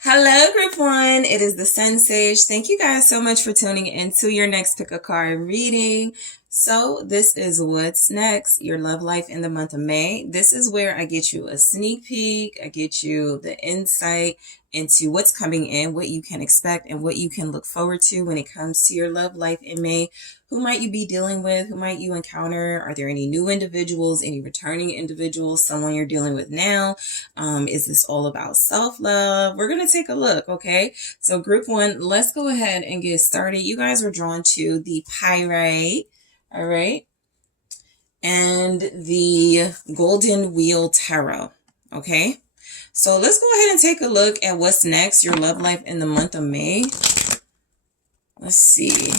Hello, group one. It is the SunSage. Thank you guys so much for tuning into your next pick a card reading. So this is what's next, your love life in the month of May. This is where I get you a sneak peek. I get you the insight into what's coming in, what you can expect, and what you can look forward to when it comes to your love life in May. Who might you be dealing with? Who might you encounter? Are there any new individuals, any returning individuals, someone you're dealing with now? Is this all about self-love? We're going to take a look, okay? So group one, let's go ahead and get started. You guys were drawn to the Pyrite, all right? And the Golden Wheel Tarot, okay? So let's go ahead and take a look at what's next, your love life in the month of May. Let's see.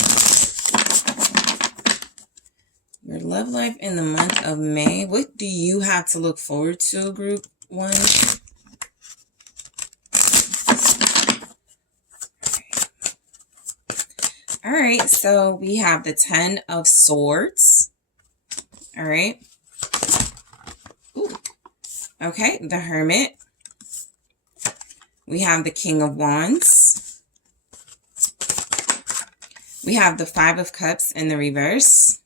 Your love life in the month of May. What do you have to look forward to, group one? All right, so we have the 10 of Swords. All right. Ooh. Okay, the Hermit. We have the King of Wands. We have the 5 of Cups in the reverse.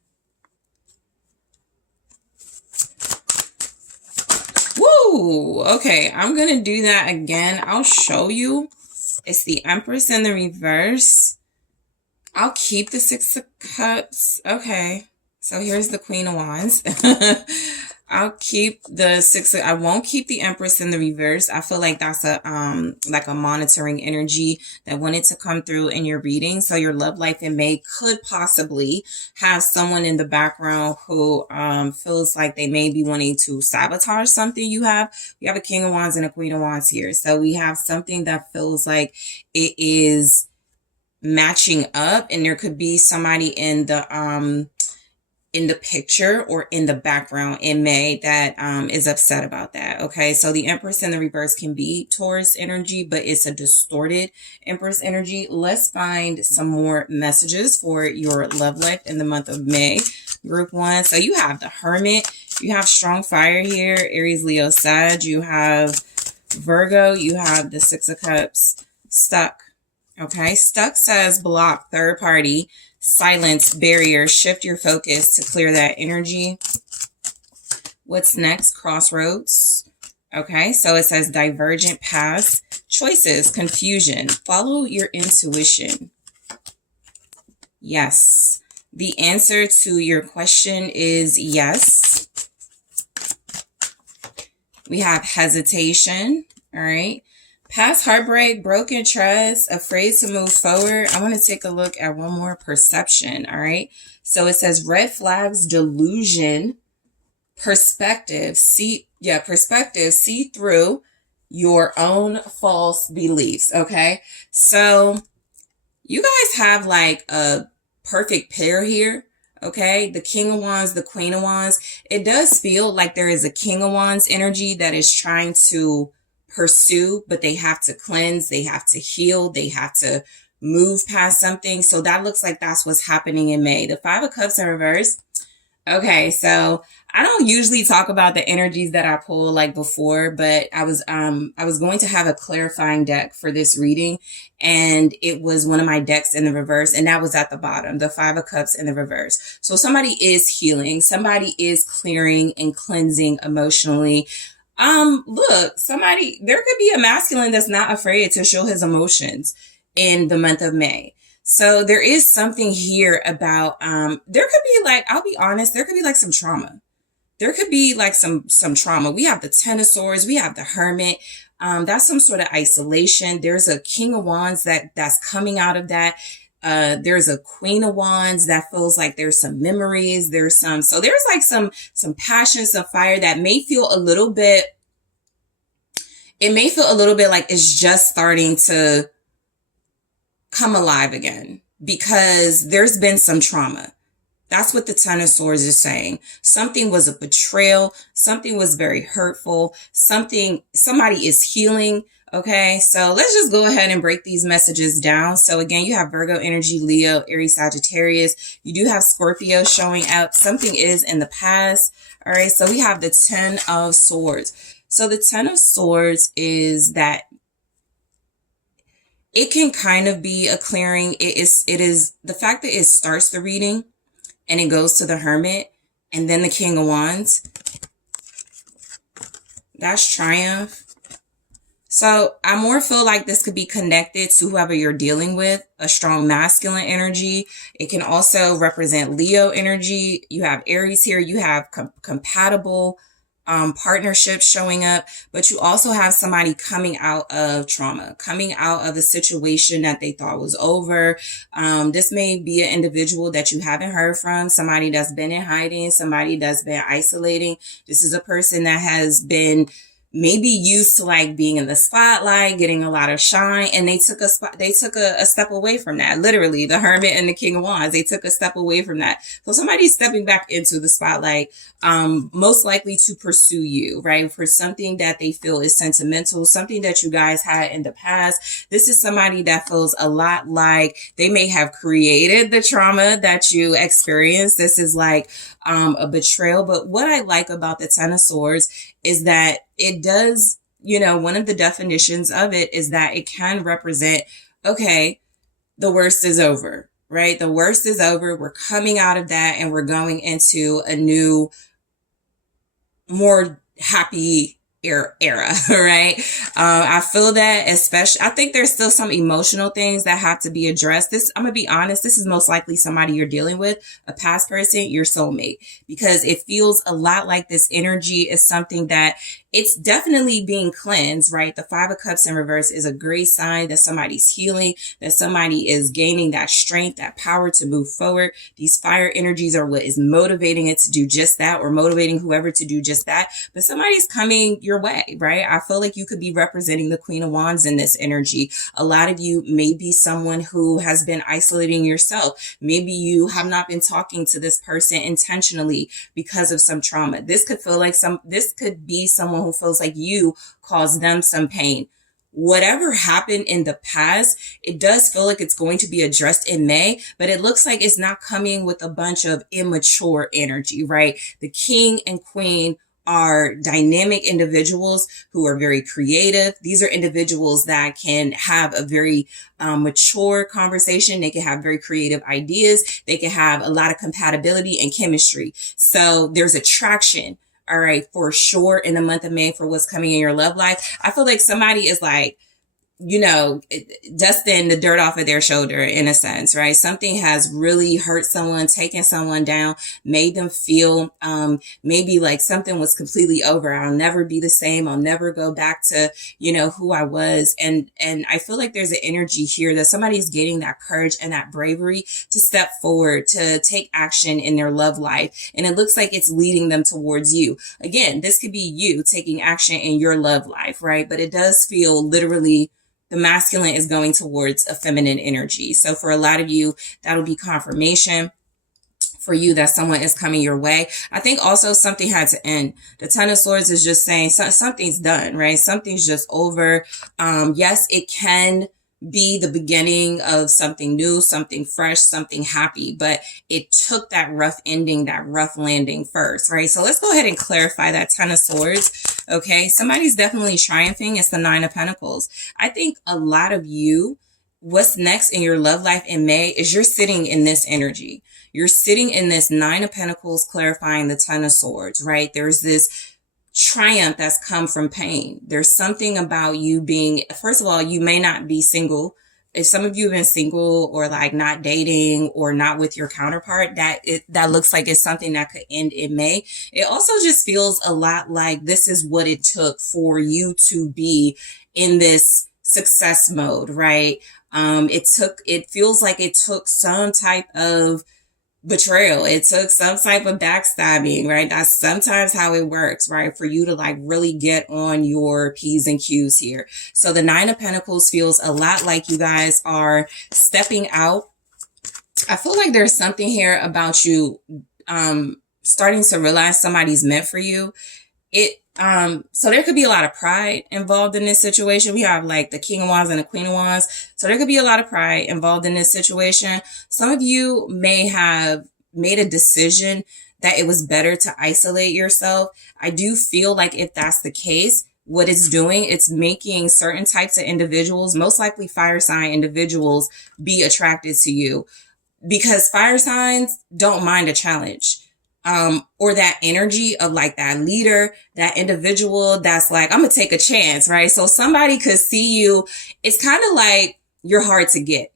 Woo! Okay, I'm going to do that again. I'll show you. It's the Empress in the reverse. I'll keep the 6 of Cups. Okay, so here's the Queen of Wands. I'll keep the 6 of, I won't keep the Empress in the reverse. I feel like that's a like a monitoring energy that wanted to come through in your reading. So your love life in May could possibly have someone in the background who feels like they may be wanting to sabotage something you have. We have a King of Wands and a Queen of Wands here. So we have something that feels like it is matching up, and there could be somebody in the picture or in the background in May that is upset about that. Okay, so the Empress in the reverse can be Taurus energy, but it's a distorted Empress energy. Let's find some more messages for your love life in the month of May, group one. So you have the Hermit, you have strong fire here, Aries, Leo, Sag, you have Virgo, you have the 6 of Cups, stuck. Okay, stuck says block, third party, silence, barrier, shift your focus to clear that energy. What's next? Crossroads. Okay, so it says divergent paths, choices, confusion, follow your intuition. Yes, the answer to your question is yes. We have hesitation, all right. Past heartbreak, broken trust, afraid to move forward. I want to take a look at one more, perception, all right? So it says red flags, delusion, perspective, see through your own false beliefs, okay? So you guys have like a perfect pair here, okay? The King of Wands, the Queen of Wands. It does feel like there is a King of Wands energy that is trying to pursue, but they have to cleanse, they have to heal, they have to move past something. So that looks like that's what's happening in May. The 5 of Cups in reverse. Okay, so I don't usually talk about the energies that I pull like before, but I was going to have a clarifying deck for this reading, and it was one of my decks in the reverse, and that was at the bottom, the 5 of Cups in the reverse. So somebody is healing, somebody is clearing and cleansing emotionally. Look, there could be a masculine that's not afraid to show his emotions in the month of May. So there is something here about, there could be like, I'll be honest, there could be like some trauma. There could be like some trauma. We have the 10 of Swords. We have the Hermit. That's some sort of isolation. There's a King of Wands that's coming out of that. There's a Queen of Wands that feels like there's some memories. There's like some passion, some fire that may feel a little bit, like it's just starting to come alive again because there's been some trauma. That's what the 10 of Swords is saying. Something was a betrayal. Something was very hurtful. Somebody is healing. Okay, so let's just go ahead and break these messages down. So again, you have Virgo energy, Leo, Aries, Sagittarius. You do have Scorpio showing up. Something is in the past. All right, so we have the 10 of Swords. So the 10 of Swords is that it can kind of be a clearing. It is the fact that it starts the reading and it goes to the Hermit and then the King of Wands. That's triumph. So I more feel like this could be connected to whoever you're dealing with, a strong masculine energy. It can also represent Leo energy. You have Aries here. You have compatible partnerships showing up, but you also have somebody coming out of trauma, coming out of a situation that they thought was over. This may be an individual that you haven't heard from, somebody that's been in hiding, somebody that's been isolating. This is a person that has been maybe used to like being in the spotlight, getting a lot of shine, and they took a step away from that. Literally, the Hermit and the King of Wands, they took a step away from that. So somebody's stepping back into the spotlight, most likely to pursue you, right? For something that they feel is sentimental, something that you guys had in the past. This is somebody that feels a lot like they may have created the trauma that you experienced. This is like a betrayal. But what I like about the Ten of Swords is that it does, one of the definitions of it is that it can represent, okay, the worst is over, right? The worst is over. We're coming out of that and we're going into a new, more happy era, right? I feel that, especially, I think there's still some emotional things that have to be addressed. I'm gonna be honest, this is most likely somebody you're dealing with, a past person, your soulmate, because it feels a lot like this energy is something that it's definitely being cleansed, right? The Five of Cups in reverse is a great sign that somebody's healing, that somebody is gaining that strength, that power to move forward. These fire energies are what is motivating it to do just that, or motivating whoever to do just that. But somebody's coming your way, right? I feel like you could be representing the Queen of Wands in this energy. A lot of you may be someone who has been isolating yourself. Maybe you have not been talking to this person intentionally because of some trauma. This could be someone who feels like you caused them some pain. Whatever happened in the past, it does feel like it's going to be addressed in May, but it looks like it's not coming with a bunch of immature energy, right? The King and Queen are dynamic individuals who are very creative. These are individuals that can have a very mature conversation. They can have very creative ideas. They can have a lot of compatibility and chemistry. So there's attraction. All right, for sure in the month of May for what's coming in your love life. I feel like somebody is like, dusting the dirt off of their shoulder in a sense, right? Something has really hurt someone, taken someone down, made them feel maybe like something was completely over. I'll never be the same. I'll never go back to, who I was. And I feel like there's an energy here that somebody's getting that courage and that bravery to step forward, to take action in their love life. And it looks like it's leading them towards you. Again, this could be you taking action in your love life, right? But it does feel literally the masculine is going towards a feminine energy. So for a lot of you, that'll be confirmation for you that someone is coming your way. I think also something had to end. The Ten of Swords is just saying something's done, right? Something's just over. Yes, it can be the beginning of something new, something fresh, something happy, but it took that rough ending, that rough landing first, right? So let's go ahead and clarify that Ten of Swords. Okay, somebody's definitely triumphing. It's the Nine of Pentacles. I think a lot of you, what's next in your love life in May is you're sitting in this energy. You're sitting in this Nine of Pentacles clarifying the Ten of Swords, right? There's this triumph that's come from pain. There's something about you being, first of all, you may not be single. If some of you have been single or like not dating or not with your counterpart, that looks like it's something that could end in May. It also just feels a lot like this is what it took for you to be in this success mode, right? It feels like it took some type of betrayal. It took some type of backstabbing, right? That's sometimes how it works, right? For you to like really get on your P's and Q's here. So the Nine of Pentacles feels a lot like you guys are stepping out. I feel like there's something here about you starting to realize somebody's meant for you. So there could be a lot of pride involved in this situation. We have like the King of Wands and the Queen of Wands. So there could be a lot of pride involved in this situation. Some of you may have made a decision that it was better to isolate yourself. I do feel like if that's the case, what it's doing, it's making certain types of individuals, most likely fire sign individuals, be attracted to you, because fire signs don't mind a challenge. Or that energy of like that leader, that individual that's like, I'm gonna take a chance, right? So somebody could see you. It's kind of like you're hard to get.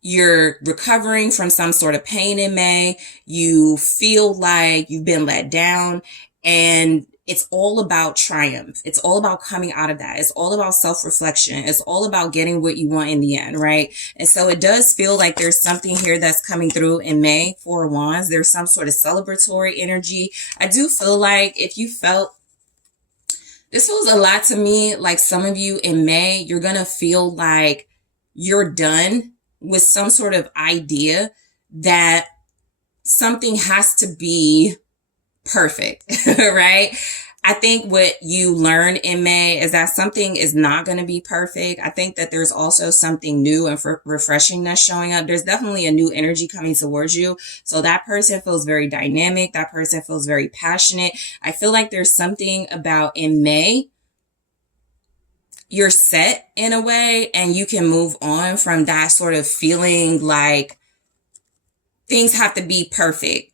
You're recovering from some sort of pain in May. You feel like you've been let down, and it's all about triumph. It's all about coming out of that. It's all about self-reflection. It's all about getting what you want in the end, right? And so it does feel like there's something here that's coming through in May. Four of Wands. There's some sort of celebratory energy. I do feel like if you felt, this feels a lot to me, like some of you in May, you're going to feel like you're done with some sort of idea that something has to be perfect, right? I think what you learn in May is that something is not going to be perfect. I think that there's also something new and refreshing that's showing up. There's definitely a new energy coming towards you. So that person feels very dynamic. That person feels very passionate. I feel like there's something about in May, you're set in a way, and you can move on from that sort of feeling like things have to be perfect.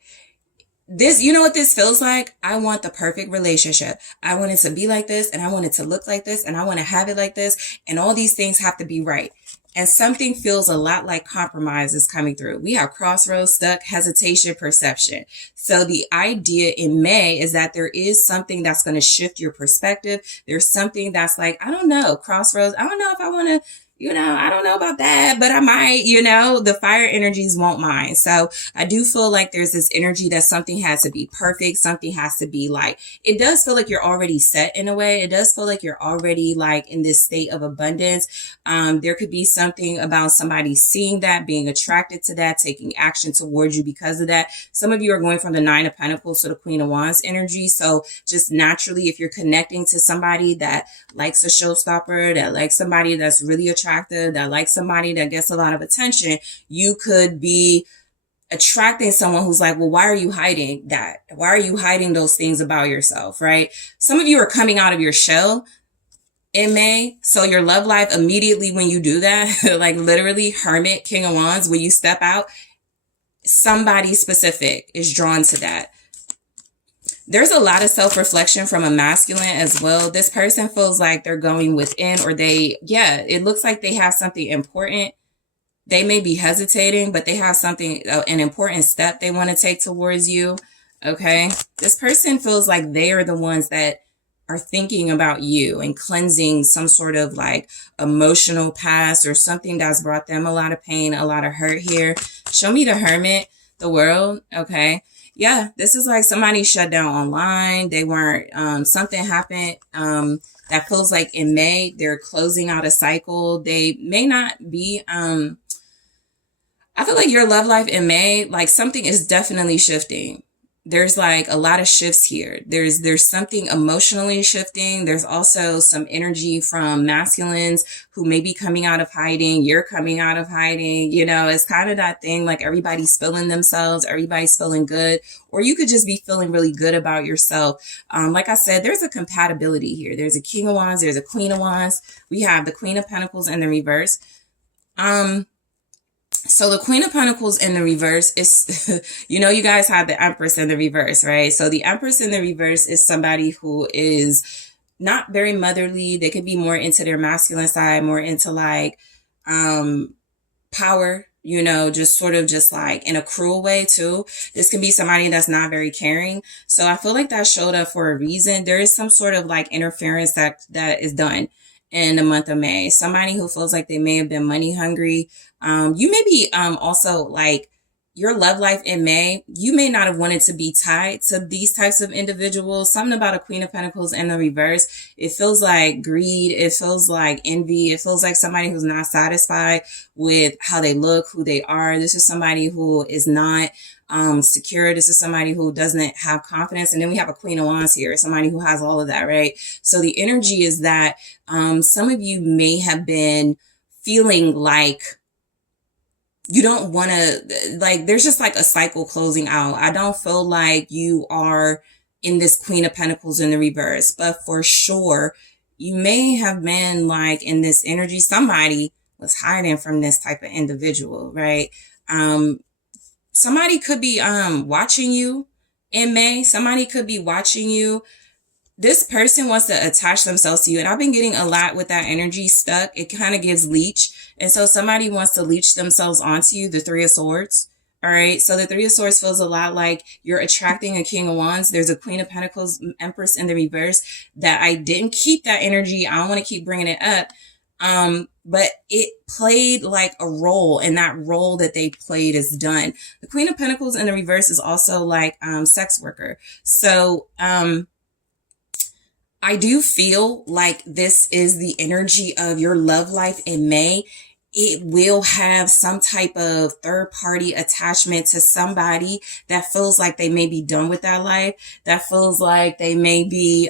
This, you know what this feels like? I want the perfect relationship. I want it to be like this, and I want it to look like this, and I want to have it like this, and all these things have to be right. And something feels a lot like compromise is coming through. We have crossroads, stuck, hesitation, perception. So the idea in May is that there is something that's going to shift your perspective. There's something that's like, I don't know, crossroads. I don't know if I want to, I don't know about that, but I might, the fire energies won't mind. So I do feel like there's this energy that something has to be perfect. Something has to be like, it does feel like you're already set in a way. It does feel like you're already like in this state of abundance. There could be something about somebody seeing that, being attracted to that, taking action towards you because of that. Some of you are going from the Nine of Pentacles to the Queen of Wands energy. So just naturally, if you're connecting to somebody that likes a showstopper, that likes somebody that's really attractive, that likes somebody that gets a lot of attention, you could be attracting someone who's like, well, why are you hiding that? Why are you hiding those things about yourself, right? Some of you are coming out of your shell in May. So your love life immediately when you do that, like literally Hermit, King of Wands, when you step out, somebody specific is drawn to that. There's a lot of self-reflection from a masculine as well. This person feels like they're going within, or it looks like they have something important. They may be hesitating, but they have something, an important step they want to take towards you. Okay. This person feels like they are the ones that are thinking about you and cleansing some sort of like emotional past or something that's brought them a lot of pain, a lot of hurt here. Show me the Hermit, the World. Okay. Yeah, this is like somebody shut down online. They weren't, something happened that feels like in May, they're closing out a cycle. They may not be, I feel like your love life in May, like something is definitely shifting. There's like a lot of shifts here. There's something emotionally shifting. There's also some energy from masculines who may be coming out of hiding. You're coming out of hiding. It's kind of that thing like everybody's feeling themselves. Everybody's feeling good. Or you could just be feeling really good about yourself. Like I said, there's a compatibility here. There's a King of Wands. There's a Queen of Wands. We have the Queen of Pentacles in the reverse. So the Queen of Pentacles in the reverse is, you guys have the Empress in the reverse, right? So the Empress in the reverse is somebody who is not very motherly. They could be more into their masculine side, more into like, power, just sort of just like in a cruel way too. This can be somebody that's not very caring. So I feel like that showed up for a reason. There is some sort of like interference that is done in the month of May. Somebody who feels like they may have been money hungry. You may be also like your love life in May, you may not have wanted to be tied to these types of individuals. Something about a Queen of Pentacles in the reverse. It feels like greed. It feels like envy. It feels like somebody who's not satisfied with how they look, who they are. This is somebody who is not secure. This is somebody who doesn't have confidence. And then we have a Queen of Wands here, somebody who has all of that, right? So the energy is that some of you may have been feeling like you don't want to, like, there's just like a cycle closing out. I don't feel like you are in this Queen of Pentacles in the reverse. But for sure, you may have been like in this energy, somebody was hiding from this type of individual, right? Somebody could be watching you in May. Somebody could be watching you. This person wants to attach themselves to you. And I've been getting a lot with that energy stuck. It kind of gives leech. And so somebody wants to leech themselves onto you, the Three of Swords. All right. So the Three of Swords feels a lot like you're attracting a King of Wands. There's a Queen of Pentacles, Empress in the reverse that I didn't keep that energy. I don't want to keep bringing it up. But it played like a role, and that role that they played is done. The Queen of Pentacles in the reverse is also like, sex worker. So, I do feel like this is the energy of your love life in May. It will have some type of third party attachment to somebody that feels like they may be done with that life, that feels like they may be,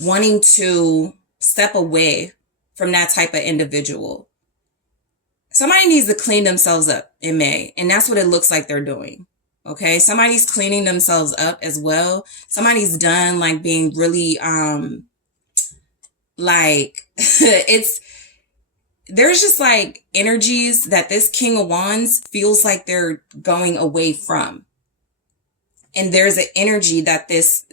wanting to step away from that type of individual. Somebody needs to clean themselves up in May, and that's what it looks like they're doing. Okay, somebody's cleaning themselves up as well. Somebody's done like being really like there's just like energies that this King of Wands feels like they're going away from. And there's an energy that this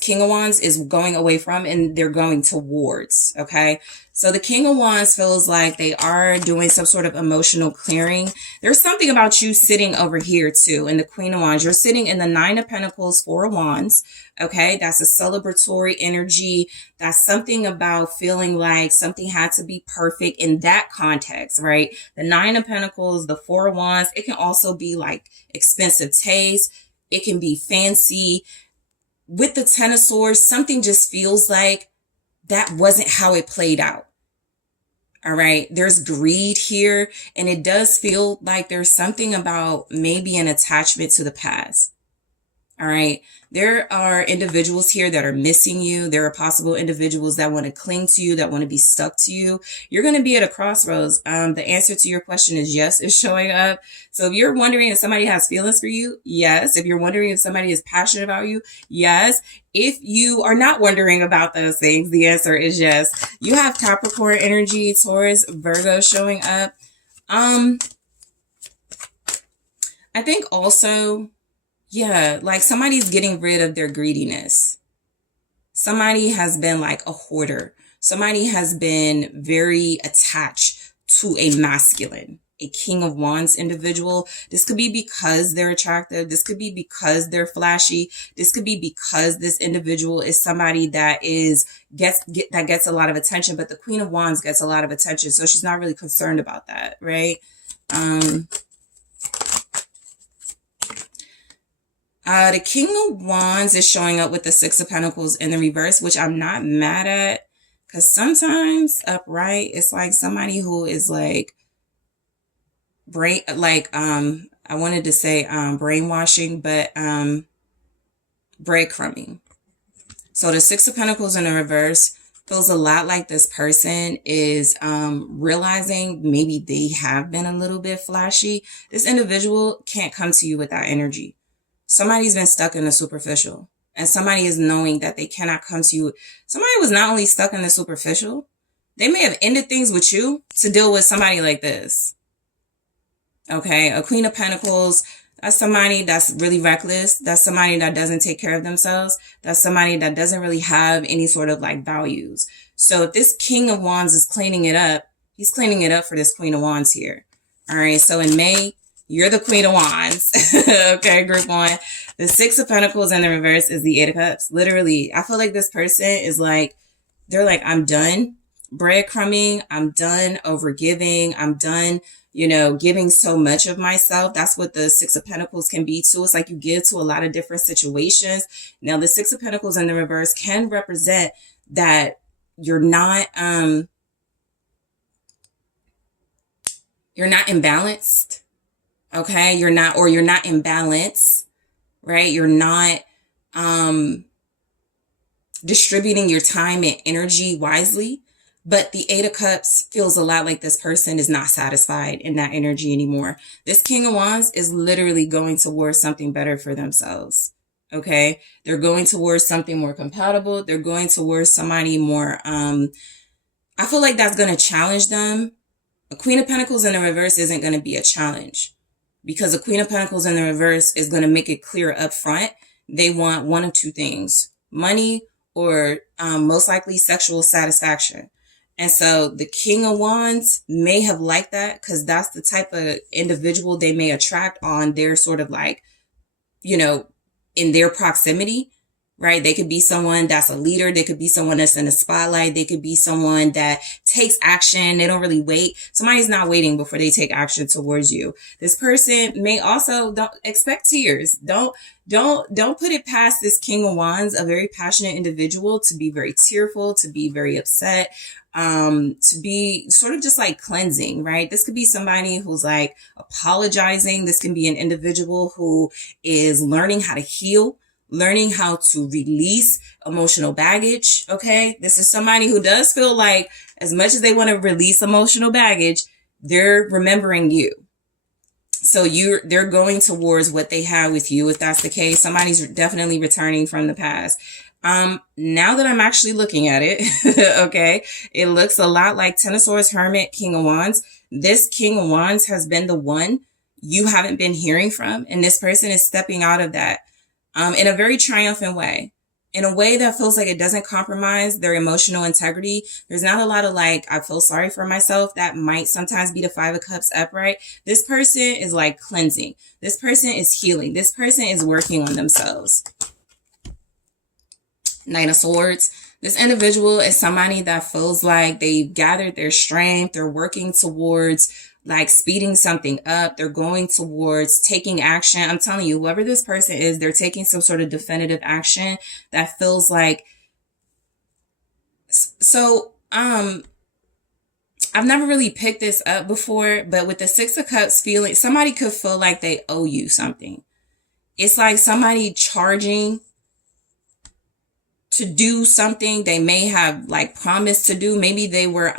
King of Wands is going away from, and they're going towards. Okay. So the King of Wands feels like they are doing some sort of emotional clearing. There's something about you sitting over here too. In the Queen of Wands, you're sitting in the Nine of Pentacles, Four of Wands. Okay. That's a celebratory energy. That's something about feeling like something had to be perfect in that context, right? The Nine of Pentacles, the Four of Wands, it can also be like expensive taste. It can be fancy. With the Ten of Swords, something just feels like that wasn't how it played out. All right. There's greed here, and it does feel like there's something about maybe an attachment to the past. All right. There are individuals here that are missing you. There are possible individuals that want to cling to you, that want to be stuck to you. You're going to be at a crossroads. The answer to your question is yes, is showing up. So if you're wondering if somebody has feelings for you, yes. If you're wondering if somebody is passionate about you, yes. If you are not wondering about those things, the answer is yes. You have Capricorn energy, Taurus, Virgo showing up. I think also, yeah, like somebody's getting rid of their greediness. Somebody has been like a hoarder. Somebody has been very attached to a masculine, a King of Wands individual. This could be because they're attractive. This could be because they're flashy. This could be because this individual is somebody that gets a lot of attention, but the Queen of Wands gets a lot of attention. So she's not really concerned about that, right? The King of Wands is showing up with the Six of Pentacles in the reverse, which I'm not mad at, because sometimes upright, it's like somebody who is like I wanted to say brainwashing, but breadcrumbing. So the Six of Pentacles in the reverse feels a lot like this person is realizing maybe they have been a little bit flashy. This individual can't come to you with that energy. Somebody's been stuck in the superficial, and somebody is knowing that they cannot come to you. Somebody was not only stuck in the superficial, they may have ended things with you to deal with somebody like this. Okay, a Queen of Pentacles, that's somebody that's really reckless. That's somebody that doesn't take care of themselves. That's somebody that doesn't really have any sort of like values. So if this King of Wands is cleaning it up, he's cleaning it up for this Queen of Wands here. All right, so in May, you're the Queen of Wands. Okay, group one. The Six of Pentacles in the reverse is the Eight of Cups. Literally, I feel like this person is like, they're like, I'm done breadcrumbing. I'm done overgiving. I'm done, giving so much of myself. That's what the Six of Pentacles can be too. It's like you give to a lot of different situations. Now, the Six of Pentacles in the reverse can represent that you're not imbalanced. Okay, you're not in balance, right? You're not distributing your time and energy wisely. But the Eight of Cups feels a lot like this person is not satisfied in that energy anymore. This King of Wands is literally going towards something better for themselves. Okay? They're going towards something more compatible. They're going towards somebody more, I feel like that's going to challenge them. A Queen of Pentacles in the reverse isn't going to be a challenge, because a Queen of Pentacles in the reverse is going to make it clear up front. They want one of two things: money or most likely sexual satisfaction. And so the King of Wands may have liked that, because that's the type of individual they may attract on their sort of like, in their proximity, right? They could be someone that's a leader. They could be someone that's in the spotlight. They could be someone that takes action. They don't really wait. Somebody's not waiting before they take action towards you. This person may also don't expect tears. Don't put it past this King of Wands, a very passionate individual, to be very tearful, to be very upset, to be sort of just like cleansing, right? This could be somebody who's like apologizing. This can be an individual who is learning how to heal, learning how to release emotional baggage. Okay. This is somebody who does feel like, as much as they want to release emotional baggage, they're remembering you. So they're going towards what they had with you. If that's the case, somebody's definitely returning from the past. Now that I'm actually looking at it, okay, it looks a lot like Ten of Swords, Hermit, King of Wands. This King of Wands has been the one you haven't been hearing from, and this person is stepping out of that in a very triumphant way, in a way that feels like it doesn't compromise their emotional integrity. There's not a lot of like, I feel sorry for myself. That might sometimes be the Five of Cups upright. This person is like cleansing. This person is healing. This person is working on themselves. Knight of Swords. This individual is somebody that feels like they've gathered their strength. They're working towards like speeding something up. They're going towards taking action. I'm telling you, whoever this person is, they're taking some sort of definitive action that feels like, so, I've never really picked this up before, but with the Six of Cups feeling, somebody could feel like they owe you something. It's like somebody charging to do something they may have like promised to do. Maybe they were,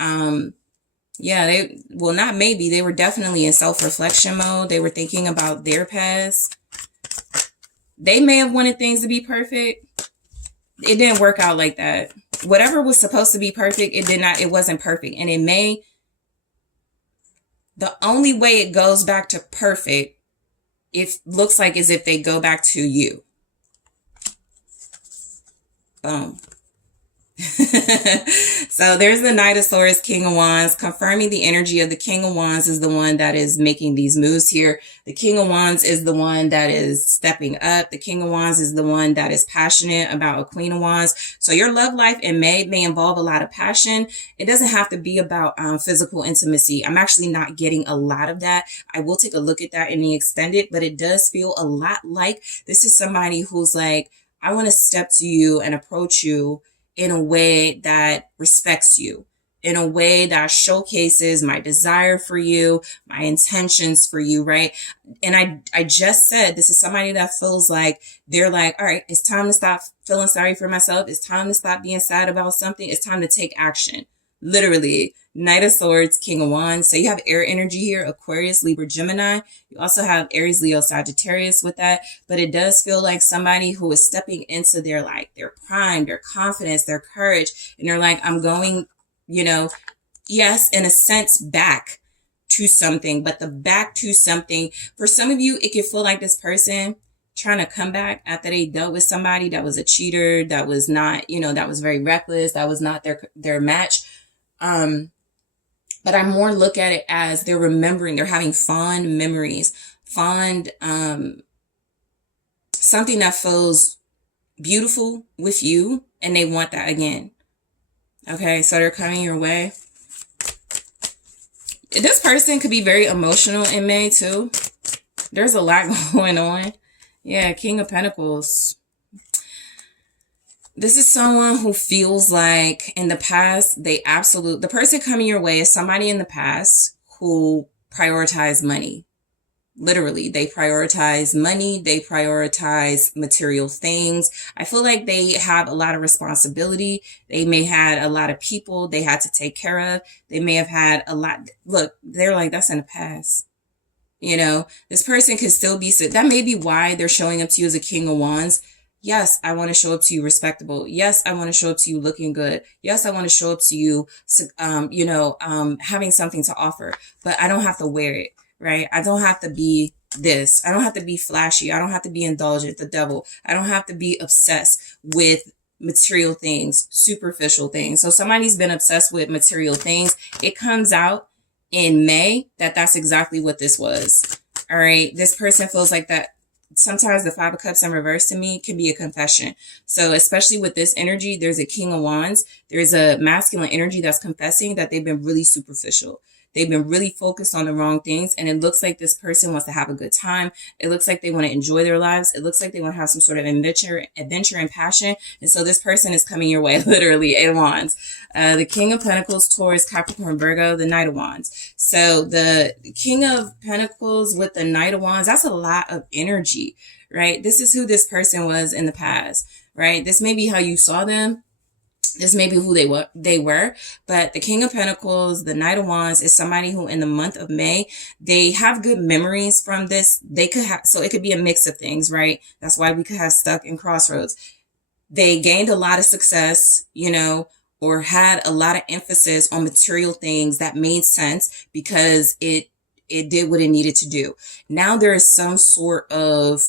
they were definitely in self-reflection mode. They were thinking about their past. They may have wanted things to be perfect. It didn't work out like that. Whatever was supposed to be perfect, it wasn't perfect. And the only way it goes back to perfect, it looks like as if they go back to you. Boom. So there's the Knight of Swords, King of Wands, confirming the energy of the King of Wands is the one that is making these moves here. The King of Wands is the one that is stepping up. The King of Wands is the one that is passionate about a Queen of Wands. So your love life in May may involve a lot of passion. It doesn't have to be about physical intimacy. I'm actually not getting a lot of that. I will take a look at that in the extended, but it does feel a lot like this is somebody who's like, I want to step to you and approach you in a way that respects you, in a way that showcases my desire for you, my intentions for you, right? And I just said, this is somebody that feels like they're like, all right, it's time to stop feeling sorry for myself. It's time to stop being sad about something. It's time to take action. Literally, Knight of Swords, King of Wands. So you have air energy here, Aquarius, Libra, Gemini. You also have Aries, Leo, Sagittarius with that. But it does feel like somebody who is stepping into their prime, their confidence, their courage. And they're like, I'm going, yes, in a sense, back to something. But the back to something, for some of you, it can feel like this person trying to come back after they dealt with somebody that was a cheater, that was not, that was very reckless, that was not their match. But I more look at it as they're remembering, they're having fond memories, something that feels beautiful with you, and they want that again. Okay, so they're coming your way. This person could be very emotional in May too. There's a lot going on. Yeah, King of Pentacles. This is someone who feels like in the past, the person coming your way is somebody in the past who prioritized money. Literally, they prioritize money, they prioritize material things. I feel like they have a lot of responsibility. They may have a lot of people they had to take care of. They may have had a lot. Look, they're like, that's in the past. You know, this person could still be, that may be why they're showing up to you as a King of Wands. Yes, I want to show up to you respectable. Yes, I want to show up to you looking good. Yes, I want to show up to you, having something to offer, but I don't have to wear it. Right? I don't have to be this. I don't have to be flashy. I don't have to be indulgent, the devil. I don't have to be obsessed with material things, superficial things. So somebody's been obsessed with material things. It comes out in May that that's exactly what this was. All right. This person feels like that. Sometimes the Five of Cups in reverse to me can be a confession. So especially with this energy, there's a King of Wands. There's a masculine energy that's confessing that they've been really superficial. They've been really focused on the wrong things. And it looks like this person wants to have a good time. It looks like they want to enjoy their lives. It looks like they want to have some sort of adventure and passion. And so this person is coming your way, literally, Eight of Wands. The King of Pentacles, Taurus, Capricorn, Virgo, the Knight of Wands. So the King of Pentacles with the Knight of Wands, that's a lot of energy, right? This is who this person was in the past, right? This may be how you saw them. This may be who they were, but the King of Pentacles, the Knight of Wands is somebody who in the month of May, they have good memories from this. They could have, so it could be a mix of things, right? That's why we could have stuck in crossroads. They gained a lot of success, or had a lot of emphasis on material things that made sense because it did what it needed to do. Now there is some sort of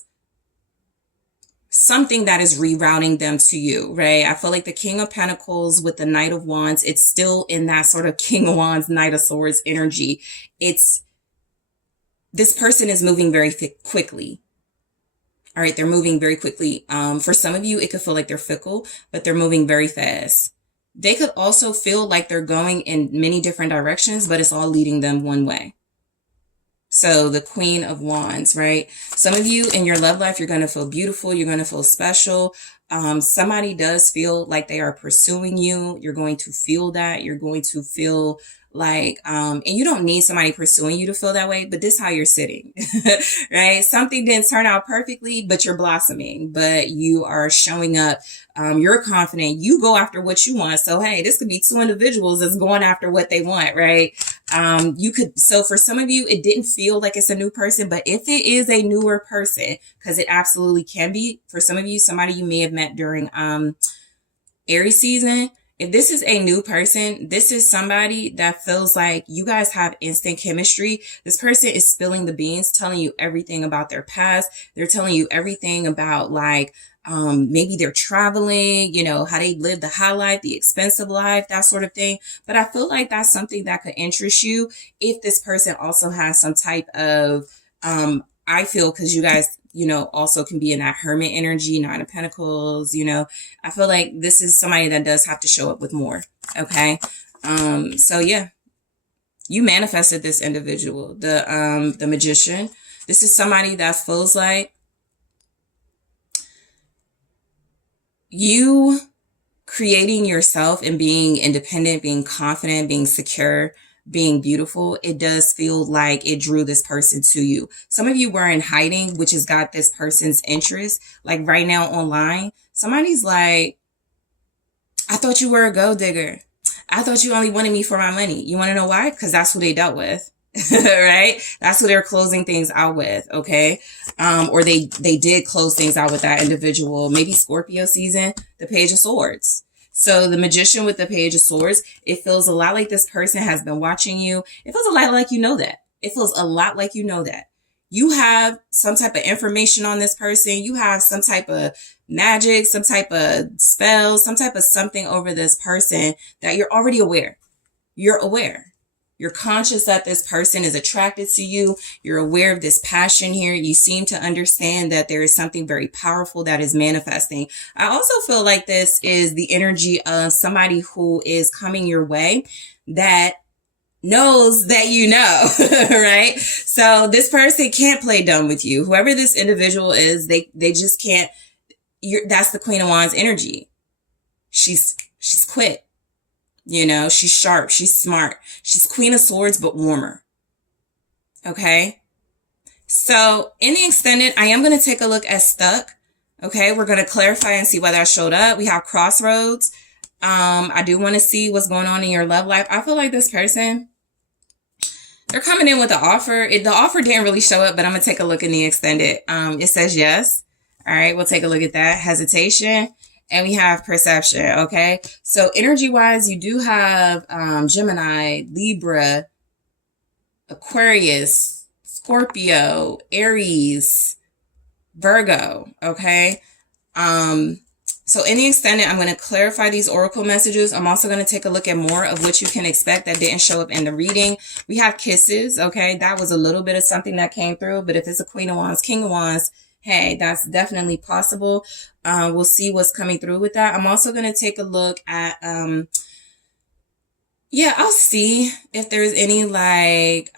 something that is rerouting them to you, right? I feel like the King of Pentacles with the Knight of Wands, it's still in that sort of King of Wands, Knight of Swords energy. This person is moving very quickly. All right. They're moving very quickly. For some of you, it could feel like they're fickle, but they're moving very fast. They could also feel like they're going in many different directions, but it's all leading them one way. So the Queen of Wands, right? Some of you in your love life, you're going to feel beautiful. You're going to feel special. Somebody does feel like they are pursuing you. You're going to feel that. You're going to feel like, and you don't need somebody pursuing you to feel that way, but this is how you're sitting, right? Something didn't turn out perfectly, but you're blossoming, but you are showing up. You're confident. You go after what you want. So, hey, this could be two individuals that's going after what they want, right? So for some of you, it didn't feel like it's a new person, but if it is a newer person, because it absolutely can be, for some of you, somebody you may have met during, Aries season. If this is a new person, this is somebody that feels like you guys have instant chemistry. This person is spilling the beans, telling you everything about their past. They're telling you everything about maybe they're traveling, how they live the high life, the expensive life, that sort of thing. But I feel like that's something that could interest you if this person also has some type of, I feel, because you guys, also can be in that hermit energy, Nine of Pentacles, I feel like this is somebody that does have to show up with more. Okay. So yeah, you manifested this individual, the Magician. This is somebody that feels like you creating yourself and being independent, being confident, being secure, being beautiful. It does feel like it drew this person to you. Some of you were in hiding, which has got this person's interest. Like right now online, somebody's like, I thought you were a gold digger. I thought you only wanted me for my money. You want to know why? Because that's who they dealt with. Right? That's who they're closing things out with. Okay. Or they did close things out with that individual. Maybe Scorpio season, the Page of Swords. So the Magician with the Page of Swords, it feels a lot like this person has been watching you. It feels a lot like that. It feels a lot like that. You have some type of information on this person. You have some type of magic, some type of spell, some type of something over this person that you're already aware. You're aware. You're conscious that this person is attracted to you. You're aware of this passion here. You seem to understand that there is something very powerful that is manifesting. I also feel like this is the energy of somebody who is coming your way that knows that right? So this person can't play dumb with you. Whoever this individual is, they just can't. That's the Queen of Wands energy. She's quick. She's sharp. She's smart. She's Queen of Swords, but warmer. Okay. So in the extended, I am going to take a look at stuck. Okay, we're going to clarify and see whether I showed up. We have crossroads. I do want to see what's going on in your love life. I feel like this person, they're coming in with an offer. The offer didn't really show up, but I'm going to take a look in the extended. It says yes. All right, we'll take a look at that. Hesitation. And we have perception, okay? So energy-wise, you do have Gemini, Libra, Aquarius, Scorpio, Aries, Virgo, okay? So in the extended, I'm going to clarify these oracle messages. I'm also going to take a look at more of what you can expect that didn't show up in the reading. We have kisses, okay? That was a little bit of something that came through, but if it's a Queen of Wands, King of Wands, hey, that's definitely possible. We'll see what's coming through with that. I'm also going to take a look at, yeah, I'll see if there's any like,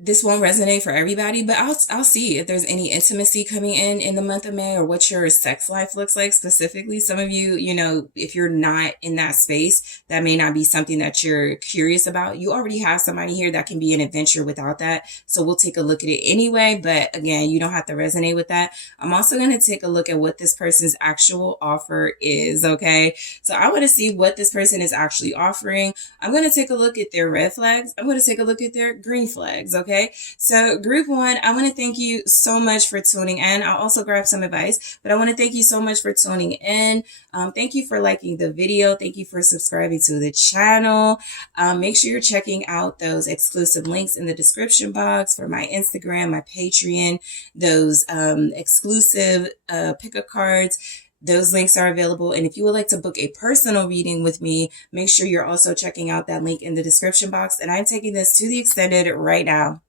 this won't resonate for everybody, but I'll see if there's any intimacy coming in the month of May, or what your sex life looks like specifically. Some of you, you know, if you're not in that space, that may not be something that you're curious about. You already have somebody here that can be an adventure without that. So we'll take a look at it anyway. But again, you don't have to resonate with that. I'm also going to take a look at what this person's actual offer is. Okay. So I want to see what this person is actually offering. I'm going to take a look at their red flags. I'm going to take a look at their green flags. Okay. So group one, I want to thank you so much for tuning in. I'll also grab some advice, but I want to thank you so much for tuning in. Thank you for liking the video. Thank you for subscribing to the channel. Make sure you're checking out those exclusive links in the description box for my Instagram, my Patreon, those exclusive pick-up cards. Those links are available. And if you would like to book a personal reading with me, make sure you're also checking out that link in the description box. And I'm taking this to the extended right now.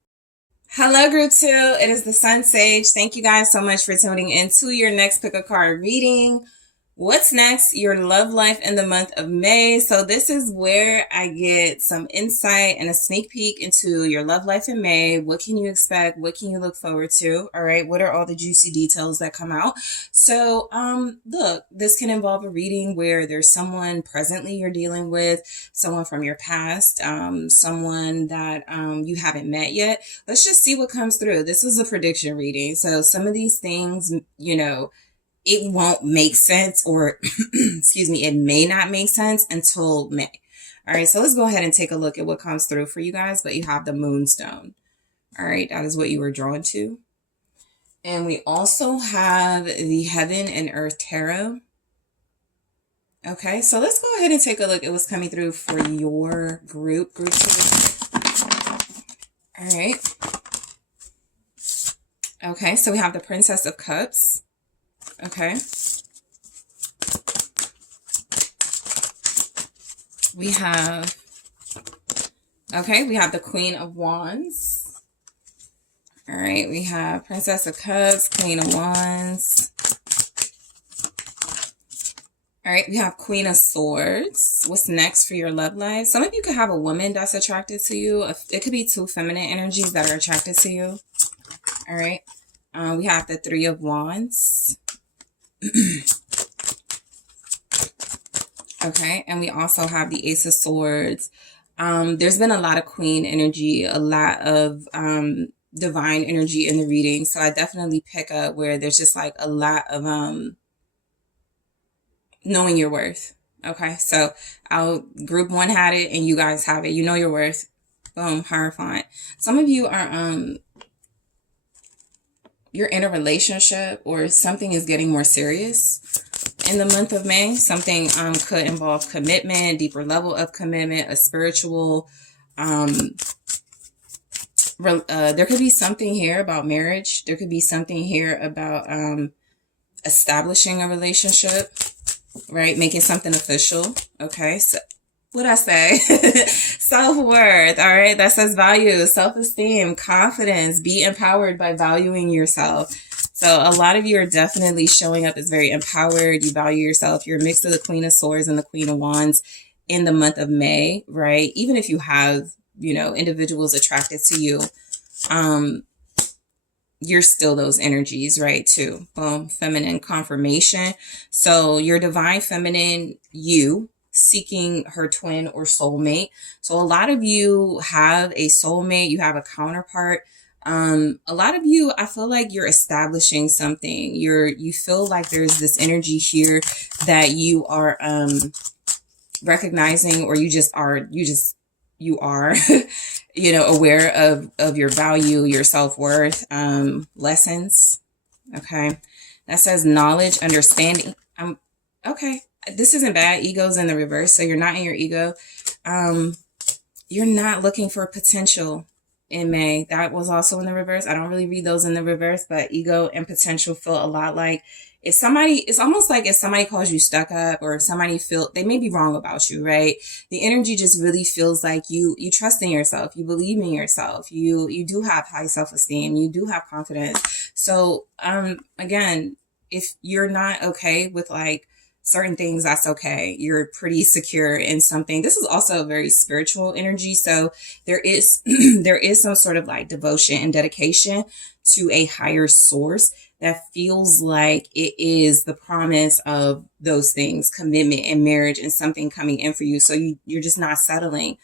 Hello, group two. It is the SunSage. Thank you guys so much for tuning in to your next pick a card reading. What's next? Your love life in the month of May. So this is where I get some insight and a sneak peek into your love life in May. What can you expect? What can you look forward to? All right. What are all the juicy details that come out? So, look, this can involve a reading where there's someone presently you're dealing with, someone from your past, someone that, you haven't met yet. Let's just see what comes through. This is a prediction reading. So some of these things, you know, it won't make sense, or excuse me, it may not make sense until May. All right, so let's go ahead and take a look at what comes through for you guys. But you have the Moonstone. All right, that is what you were drawn to. And we also have the Heaven and Earth Tarot. Okay, so let's go ahead and take a look at what's coming through for your group two. All right. Okay, so we have the Princess of Cups. Okay. We have the Queen of Wands. All right, we have Princess of Cups, Queen of Wands. All right, we have Queen of Swords. What's next for your love life? Some of you could have a woman that's attracted to you. It could be two feminine energies that are attracted to you. All right. We have the Three of Wands. Okay, and we also have the Ace of Swords. There's been a lot of Queen energy, a lot of divine energy in the reading. So I definitely pick up where there's just like a lot of knowing your worth. Okay, so group one had it and you guys have it. You know your worth. Boom, Hierophant. Some of you are you're in a relationship, or something is getting more serious in the month of May. Something could involve commitment, deeper level of commitment, a spiritual, there could be something here about marriage. There could be something here about establishing a relationship, right? Making something official. Okay, so what I say? Self-worth. All right. That says value, self-esteem, confidence, be empowered by valuing yourself. So a lot of you are definitely showing up as very empowered. You value yourself. You're a mix of the Queen of Swords and the Queen of Wands in the month of May, right? Even if you have, you know, individuals attracted to you, you're still those energies, right? Too. Boom. Feminine confirmation. So your divine feminine, you seeking her twin or soulmate. So a lot of you have a soulmate, you have a counterpart, A lot of you, I feel like you're establishing something. You feel like there's this energy here that you are recognizing, or you are you know, aware of your value, your self-worth, lessons. Okay. That says knowledge, understanding. Okay. This isn't bad. Ego's in the reverse. So you're not in your ego. You're not looking for potential in May. That was also in the reverse. I don't really read those in the reverse, but ego and potential feel a lot like it's almost like if somebody calls you stuck up, or if somebody they may be wrong about you, right? The energy just really feels like you trust in yourself. You believe in yourself. You do have high self-esteem. You do have confidence. So, again, if you're not okay with like certain things, that's okay. You're pretty secure in something. This is also a very spiritual energy. So there is, there is some sort of like devotion and dedication to a higher source that feels like it is the promise of those things, commitment and marriage and something coming in for you. So you're just not settling.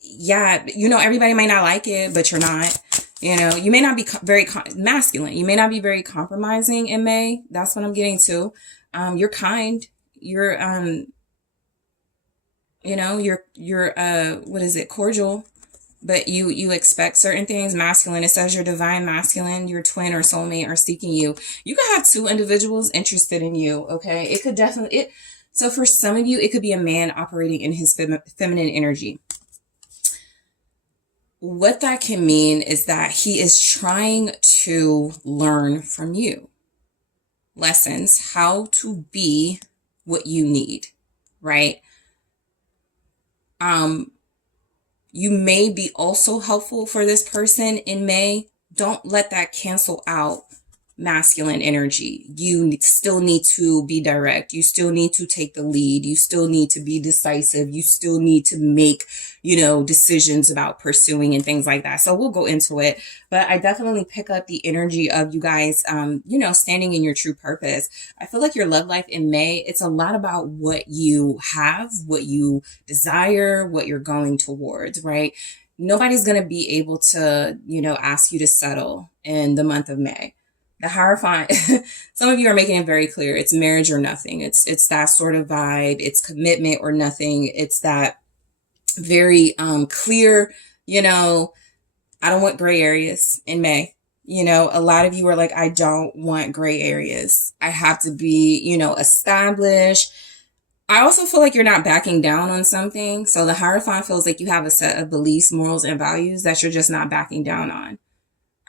Yeah, you know, everybody might not like it, but you're not. You know, you may not be very masculine. You may not be very compromising in May. That's what I'm getting to. You're kind. You're, you know, what is it? Cordial. But you expect certain things. Masculine. It says your divine masculine, your twin or soulmate are seeking you. You could have two individuals interested in you. Okay. It could definitely, so for some of you, it could be a man operating in his feminine energy. What that can mean is that he is trying to learn from you lessons, how to be what you need, right? You may be also helpful for this person in May. Don't let that cancel out masculine energy. You still need to be direct. You still need to take the lead. You still need to be decisive. You still need to make, you know, decisions about pursuing and things like that. So we'll go into it, but I definitely pick up the energy of you guys, you know, standing in your true purpose. I feel like your love life in May, it's a lot about what you have, what you desire, what you're going towards, right? Nobody's going to be able to, you know, ask you to settle in the month of May. The Hierophant, some of you are making it very clear. It's marriage or nothing. It's that sort of vibe. It's commitment or nothing. It's that very clear, you know, I don't want gray areas in May. You know, a lot of you are like, I don't want gray areas. I have to be, you know, established. I also feel like you're not backing down on something. So the Hierophant feels like you have a set of beliefs, morals, and values that you're just not backing down on.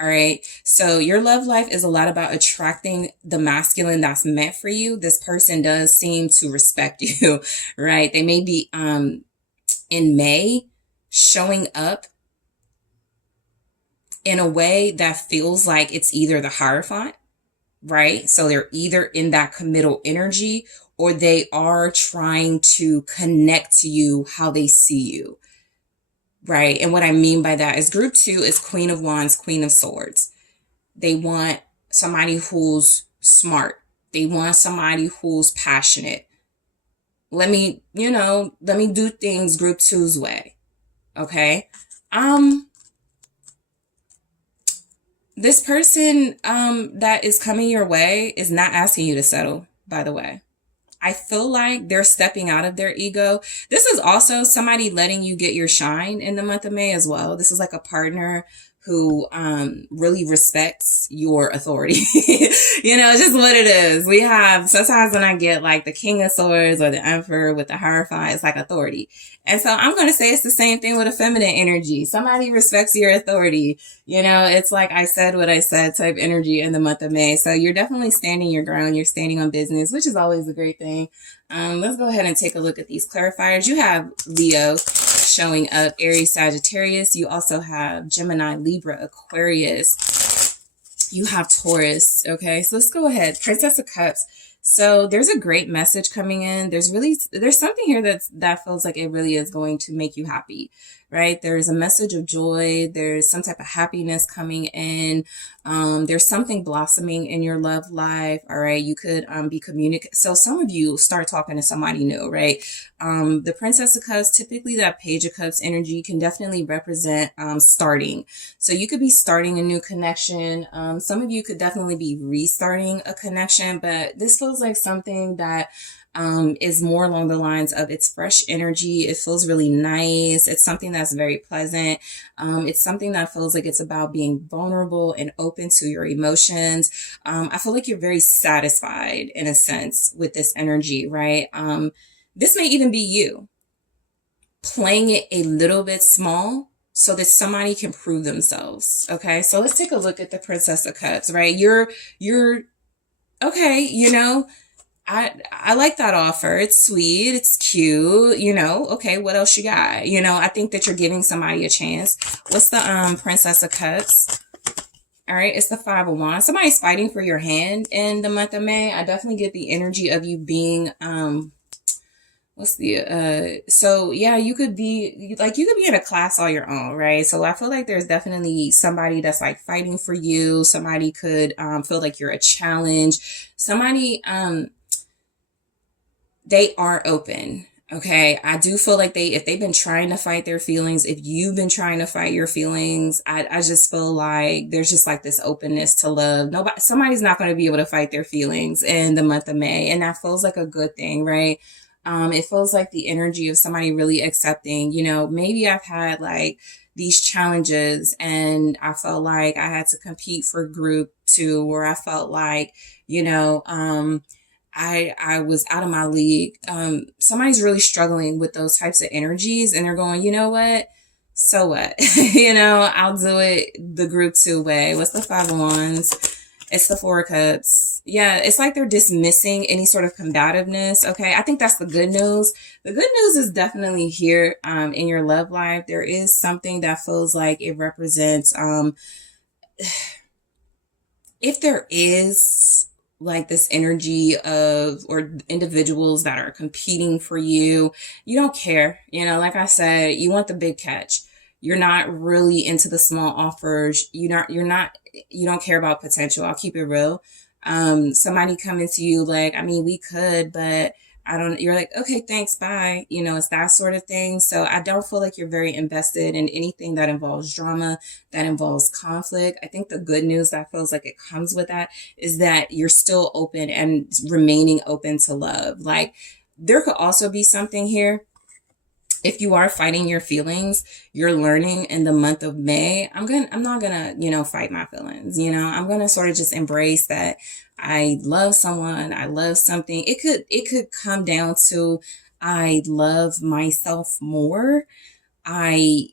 All right. So your love life is a lot about attracting the masculine that's meant for you. This person does seem to respect you, right? They may be, in May showing up in a way that feels like it's either the Hierophant, right? So they're either in that committal energy, or they are trying to connect to you how they see you. Right. And what I mean by that is group 2 is Queen of Wands, Queen of Swords. They want somebody who's smart. They want somebody who's passionate. Let me do things group 2's way. Okay. This person, that is coming your way is not asking you to settle, by the way. I feel like they're stepping out of their ego. This is also somebody letting you get your shine in the month of May as well. This is like a partner who really respects your authority. You know, it's just what it is. We have, sometimes when I get like the King of Swords or the Emperor with the Hierophant, it's like authority. And so I'm going to say it's the same thing with a feminine energy. Somebody respects your authority. You know, it's like I said what I said type energy in the month of May. So you're definitely standing your ground. You're standing on business, which is always a great thing. Let's go ahead and take a look at these clarifiers. You have Leo showing up, Aries, Sagittarius. You also have Gemini, Libra, Aquarius. You have Taurus. Okay, so let's go ahead. Princess of Cups. So there's a great message coming in. There's something here that feels like it really is going to make you happy, right? There's a message of joy. There's some type of happiness coming in. There's something blossoming in your love life. All right. You could be communicating. So some of you start talking to somebody new, right? The Princess of Cups, typically that Page of Cups energy can definitely represent starting. So you could be starting a new connection. Some of you could definitely be restarting a connection, but this feels like something that is more along the lines of it's fresh energy. It feels really nice. It's something that's very pleasant. It's something that feels like it's about being vulnerable and open to your emotions. I feel like you're very satisfied in a sense with this energy, right? This may even be you playing it a little bit small so that somebody can prove themselves. Okay. So let's take a look at the Princess of Cups, right? You're okay. You know, I like that offer. It's sweet. It's cute. You know, okay. What else you got? You know, I think that you're giving somebody a chance. What's the, Princess of Cups? All right. It's the Five of Wands. Somebody's fighting for your hand in the month of May. I definitely get the energy of you being, so yeah, you could be in a class all your own, right? So I feel like there's definitely somebody that's like fighting for you. Somebody could feel like you're a challenge. Somebody they are open. Okay. I do feel like if they've been trying to fight their feelings, if you've been trying to fight your feelings, I just feel like there's just like this openness to love. Somebody's not going to be able to fight their feelings in the month of May. And that feels like a good thing, right? It feels like the energy of somebody really accepting, you know, maybe I've had like these challenges and I felt like I had to compete for group 2, or I felt like, you know, I was out of my league. Somebody's really struggling with those types of energies and they're going, you know what? So what? You know, I'll do it the group 2 way. What's the Five of Wands? It's the Four of Cups. Yeah, it's like they're dismissing any sort of combativeness. Okay, I think that's the good news. The good news is definitely here in your love life. There is something that feels like it represents, if there is like this energy of, or individuals that are competing for you, you don't care. You know, like I said, you want the big catch. You're not really into the small offers. You don't care about potential. I'll keep it real. Somebody coming to you like, I mean, we could, but I don't, you're like, okay, thanks, bye. You know, it's that sort of thing. So I don't feel like you're very invested in anything that involves drama, that involves conflict. I think the good news that feels like it comes with that is that you're still open and remaining open to love. Like there could also be something here. If you are fighting your feelings, you're learning in the month of May, I'm not gonna, you know, fight my feelings. You know, I'm gonna sort of just embrace that I love someone, I love something. It could come down to I love myself more. I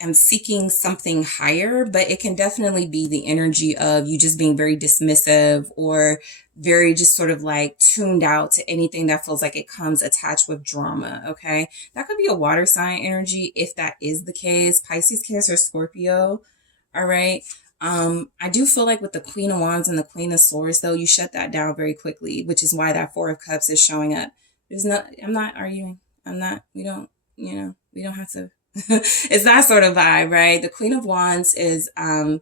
am seeking something higher, but it can definitely be the energy of you just being very dismissive or very just sort of like tuned out to anything that feels like it comes attached with drama. Okay. That could be a water sign energy. If that is the case, Pisces, Cancer, Scorpio. All right. I do feel like with the Queen of Wands and the Queen of Swords, though, you shut that down very quickly, which is why that Four of Cups is showing up. I'm not arguing. We don't, you know, we don't have to. It's that sort of vibe, right? The Queen of Wands is, you're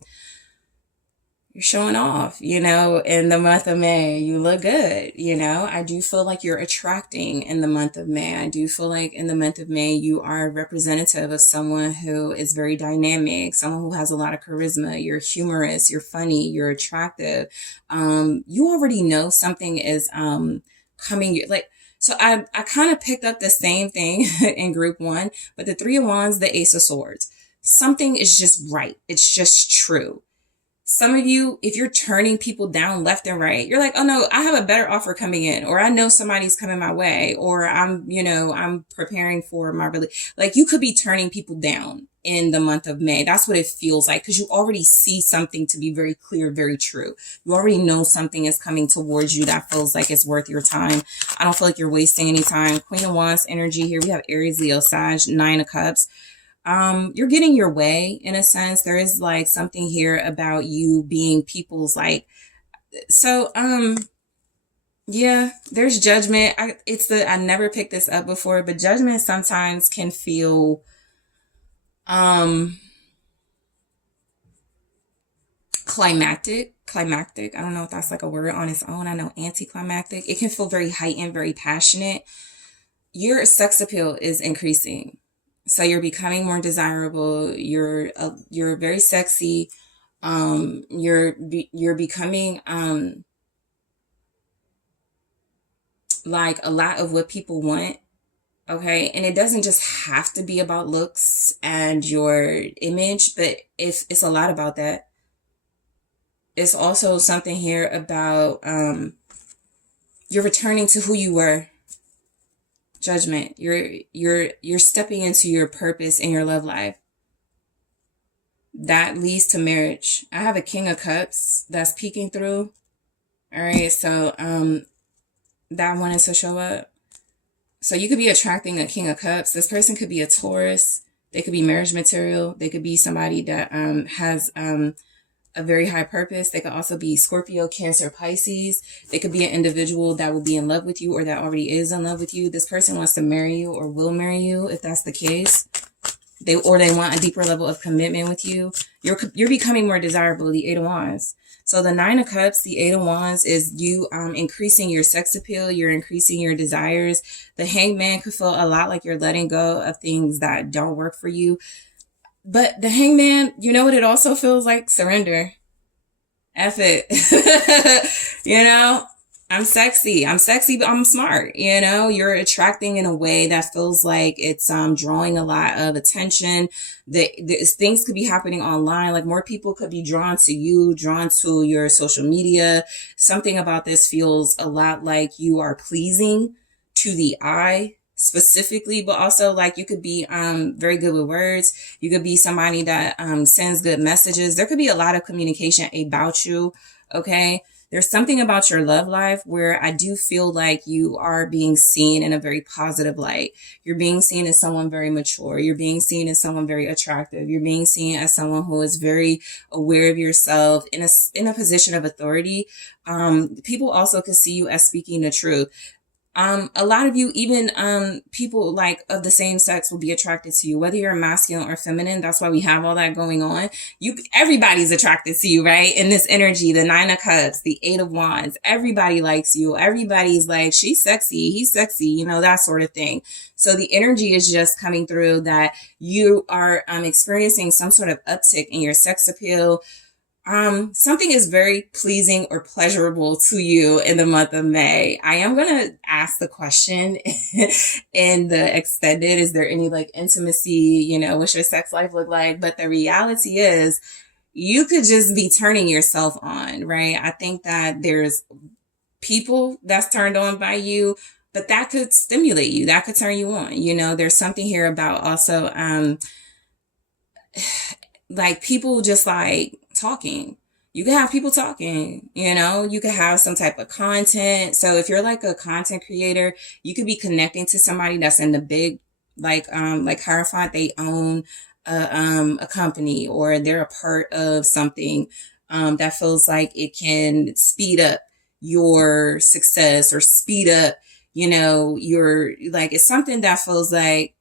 showing off, you know, in the month of May. You look good, you know. I do feel like you're attracting in the month of May. I do feel like in the month of May, you are representative of someone who is very dynamic, someone who has a lot of charisma. You're humorous, you're funny, you're attractive. You already know something is coming, like, so I kind of picked up the same thing in group 1, but the Three of Wands, the Ace of Swords, something is just right. It's just true. Some of you, if you're turning people down left and right, you're like, oh no, I have a better offer coming in, or I know somebody's coming my way, or I'm preparing for my like you could be turning people down in the month of May. That's what it feels like, because you already see something to be very clear, very true. You already know something is coming towards you that feels like it's worth your time. I don't feel like you're wasting any time. Queen of Wands energy here. We have Aries, Leo, Sag, Nine of Cups. You're getting your way in a sense. There is like something here about you being people's like, so, Yeah, there's judgment. I never picked this up before, but judgment sometimes can feel um climactic. I don't know if that's like a word on its own. I know anticlimactic. It can feel very heightened, very passionate. Your sex appeal is increasing. So you're becoming more desirable. You're very sexy. You're becoming like a lot of what people want. Okay, and it doesn't just have to be about looks and your image, but it's a lot about that. It's also something here about you're returning to who you were. Judgment. You're stepping into your purpose in your love life. That leads to marriage. I have a King of Cups that's peeking through. All right, so that wanted to show up. So you could be attracting a King of Cups. This person could be a Taurus. They could be marriage material. They could be somebody that has a very high purpose. They could also be Scorpio, Cancer, Pisces. They could be an individual that will be in love with you or that already is in love with you. This person wants to marry you or will marry you if that's the case. They want a deeper level of commitment with you. You're becoming more desirable, the Eight of Wands. So the Nine of Cups, the Eight of Wands is you increasing your sex appeal. You're increasing your desires. The Hangman could feel a lot like you're letting go of things that don't work for you. But the Hangman, you know what it also feels like? Surrender. F it. You know, I'm sexy, but I'm smart. You know, you're attracting in a way that feels like it's drawing a lot of attention. Things could be happening online. Like more people could be drawn to you, drawn to your social media. Something about this feels a lot like you are pleasing to the eye specifically, but also like you could be very good with words. You could be somebody that sends good messages. There could be a lot of communication about you. Okay. There's something about your love life where I do feel like you are being seen in a very positive light. You're being seen as someone very mature. You're being seen as someone very attractive. You're being seen as someone who is very aware of yourself in a position of authority. People also could see you as speaking the truth. A lot of you, even people like of the same sex, will be attracted to you, whether you're masculine or feminine. That's why we have all that going on. Everybody's attracted to you, right? In this energy, the Nine of Cups, the Eight of Wands, everybody likes you. Everybody's like, she's sexy, he's sexy, you know, that sort of thing. So the energy is just coming through that you are experiencing some sort of uptick in your sex appeal. Something is very pleasing or pleasurable to you in the month of May. I am going to ask the question in the extended, is there any like intimacy, you know, what's your sex life look like? But the reality is you could just be turning yourself on, right? I think that there's people that's turned on by you, but that could stimulate you. That could turn you on. You know, there's something here about also, like people just like talking. You can have people talking, you know, you could have some type of content. So if you're like a content creator, you could be connecting to somebody that's in the big, like Hierophant, they own a company or they're a part of something that feels like it can speed up your success or speed up, you know, your, like, it's something that feels like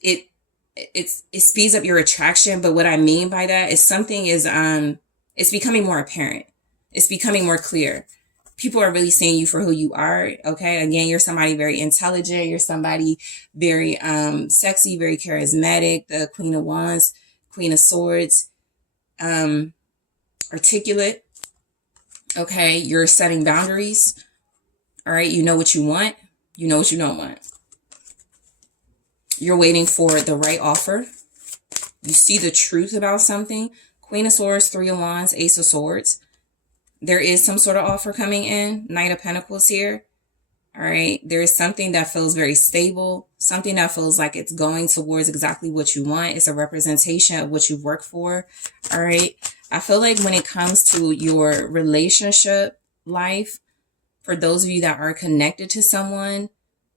it speeds up your attraction. But what I mean by that is something is it's becoming more apparent. It's becoming more clear. People are really seeing you for who you are. Okay. Again, you're somebody very intelligent. You're somebody very sexy, very charismatic. The Queen of Wands, Queen of Swords, articulate. Okay. You're setting boundaries. All right. You know what you want. You know what you don't want. You're waiting for the right offer. You see the truth about something. Queen of Swords, Three of Wands, Ace of Swords. There is some sort of offer coming in. Knight of Pentacles here. All right. There is something that feels very stable. Something that feels like it's going towards exactly what you want. It's a representation of what you've worked for. All right. I feel like when it comes to your relationship life, for those of you that are connected to someone,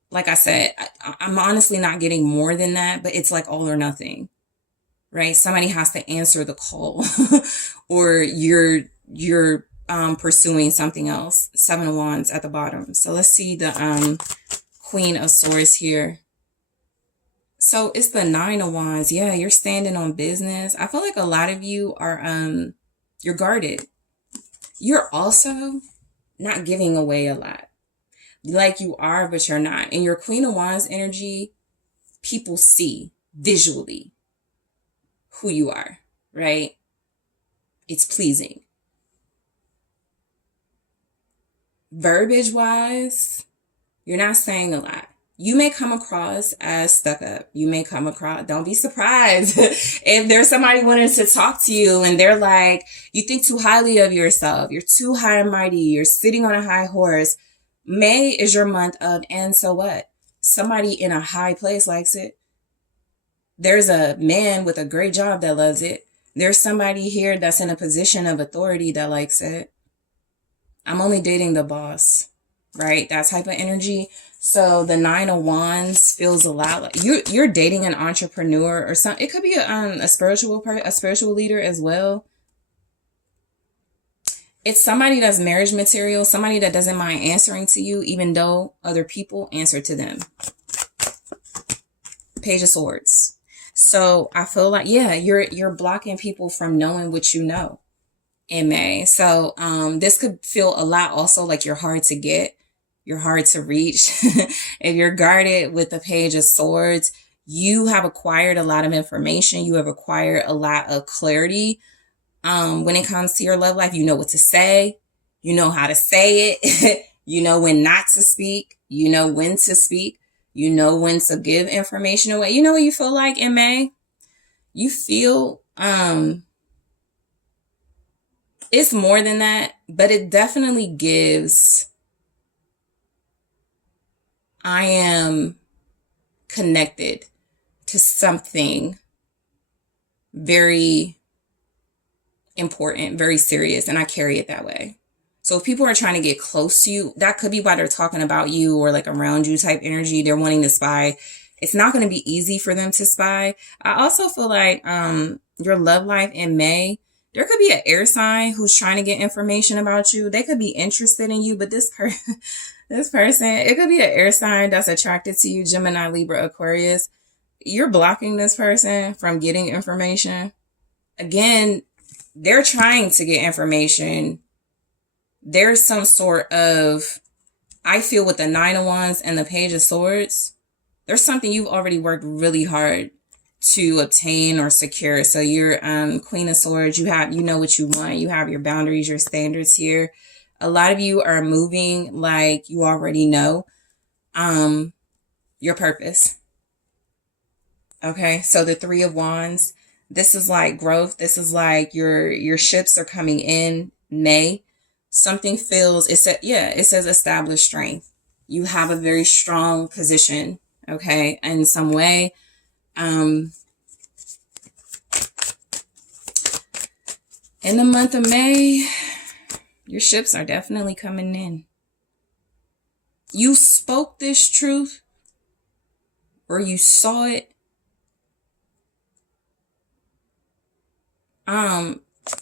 like I said, I'm honestly not getting more than that, but it's like all or nothing, right? Somebody has to answer the call or you're pursuing something else. 7 of Wands at the bottom. So let's see the Queen of Swords here. So it's the 9 of Wands. Yeah, you're standing on business. I feel like a lot of you are you're guarded. You're also not giving away a lot. Like you are, but you're not. In your Queen of Wands energy, people see visually who you are, right? It's pleasing. Verbiage wise, you're not saying a lot. You may come across as stuck up. You may come across, don't be surprised if there's somebody wanting to talk to you and they're like, you think too highly of yourself. You're too high and mighty. You're sitting on a high horse. May is your month of, and so what? Somebody in a high place likes it. There's a man with a great job that loves it. There's somebody here that's in a position of authority that likes it. I'm only dating the boss, right? That type of energy. So the 9 of Wands feels a lot like you're dating an entrepreneur or something. It could be a spiritual leader as well. It's somebody that's marriage material, somebody that doesn't mind answering to you, even though other people answer to them. Page of Swords. So I feel like, yeah, you're blocking people from knowing what you know in May. So this could feel a lot also like you're hard to get. You're hard to reach. If you're guarded with the Page of Swords, you have acquired a lot of information. You have acquired a lot of clarity. When it comes to your love life, you know what to say. You know how to say it. You know when not to speak. You know when to speak. You know when to give information away. You know what you feel like in May? You feel, it's more than that, but it definitely gives, I am connected to something very important, very serious, and I carry it that way. So if people are trying to get close to you, that could be why they're talking about you or like around you type energy. They're wanting to spy. It's not going to be easy for them to spy. I also feel like your love life in May, there could be an air sign who's trying to get information about you. They could be interested in you, but this person, it could be an air sign that's attracted to you, Gemini, Libra, Aquarius. You're blocking this person from getting information. Again, they're trying to get information. There's some sort of, I feel with the 9 of Wands and the Page of Swords, there's something you've already worked really hard to obtain or secure. So you're Queen of Swords, you know what you want. You have your boundaries, your standards here. A lot of you are moving like you already know your purpose. Okay, so the 3 of Wands, this is like growth. This is like your ships are coming in May. Something feels, it says established strength. You have a very strong position, okay, in some way. In the month of May, your ships are definitely coming in. You spoke this truth or you saw it.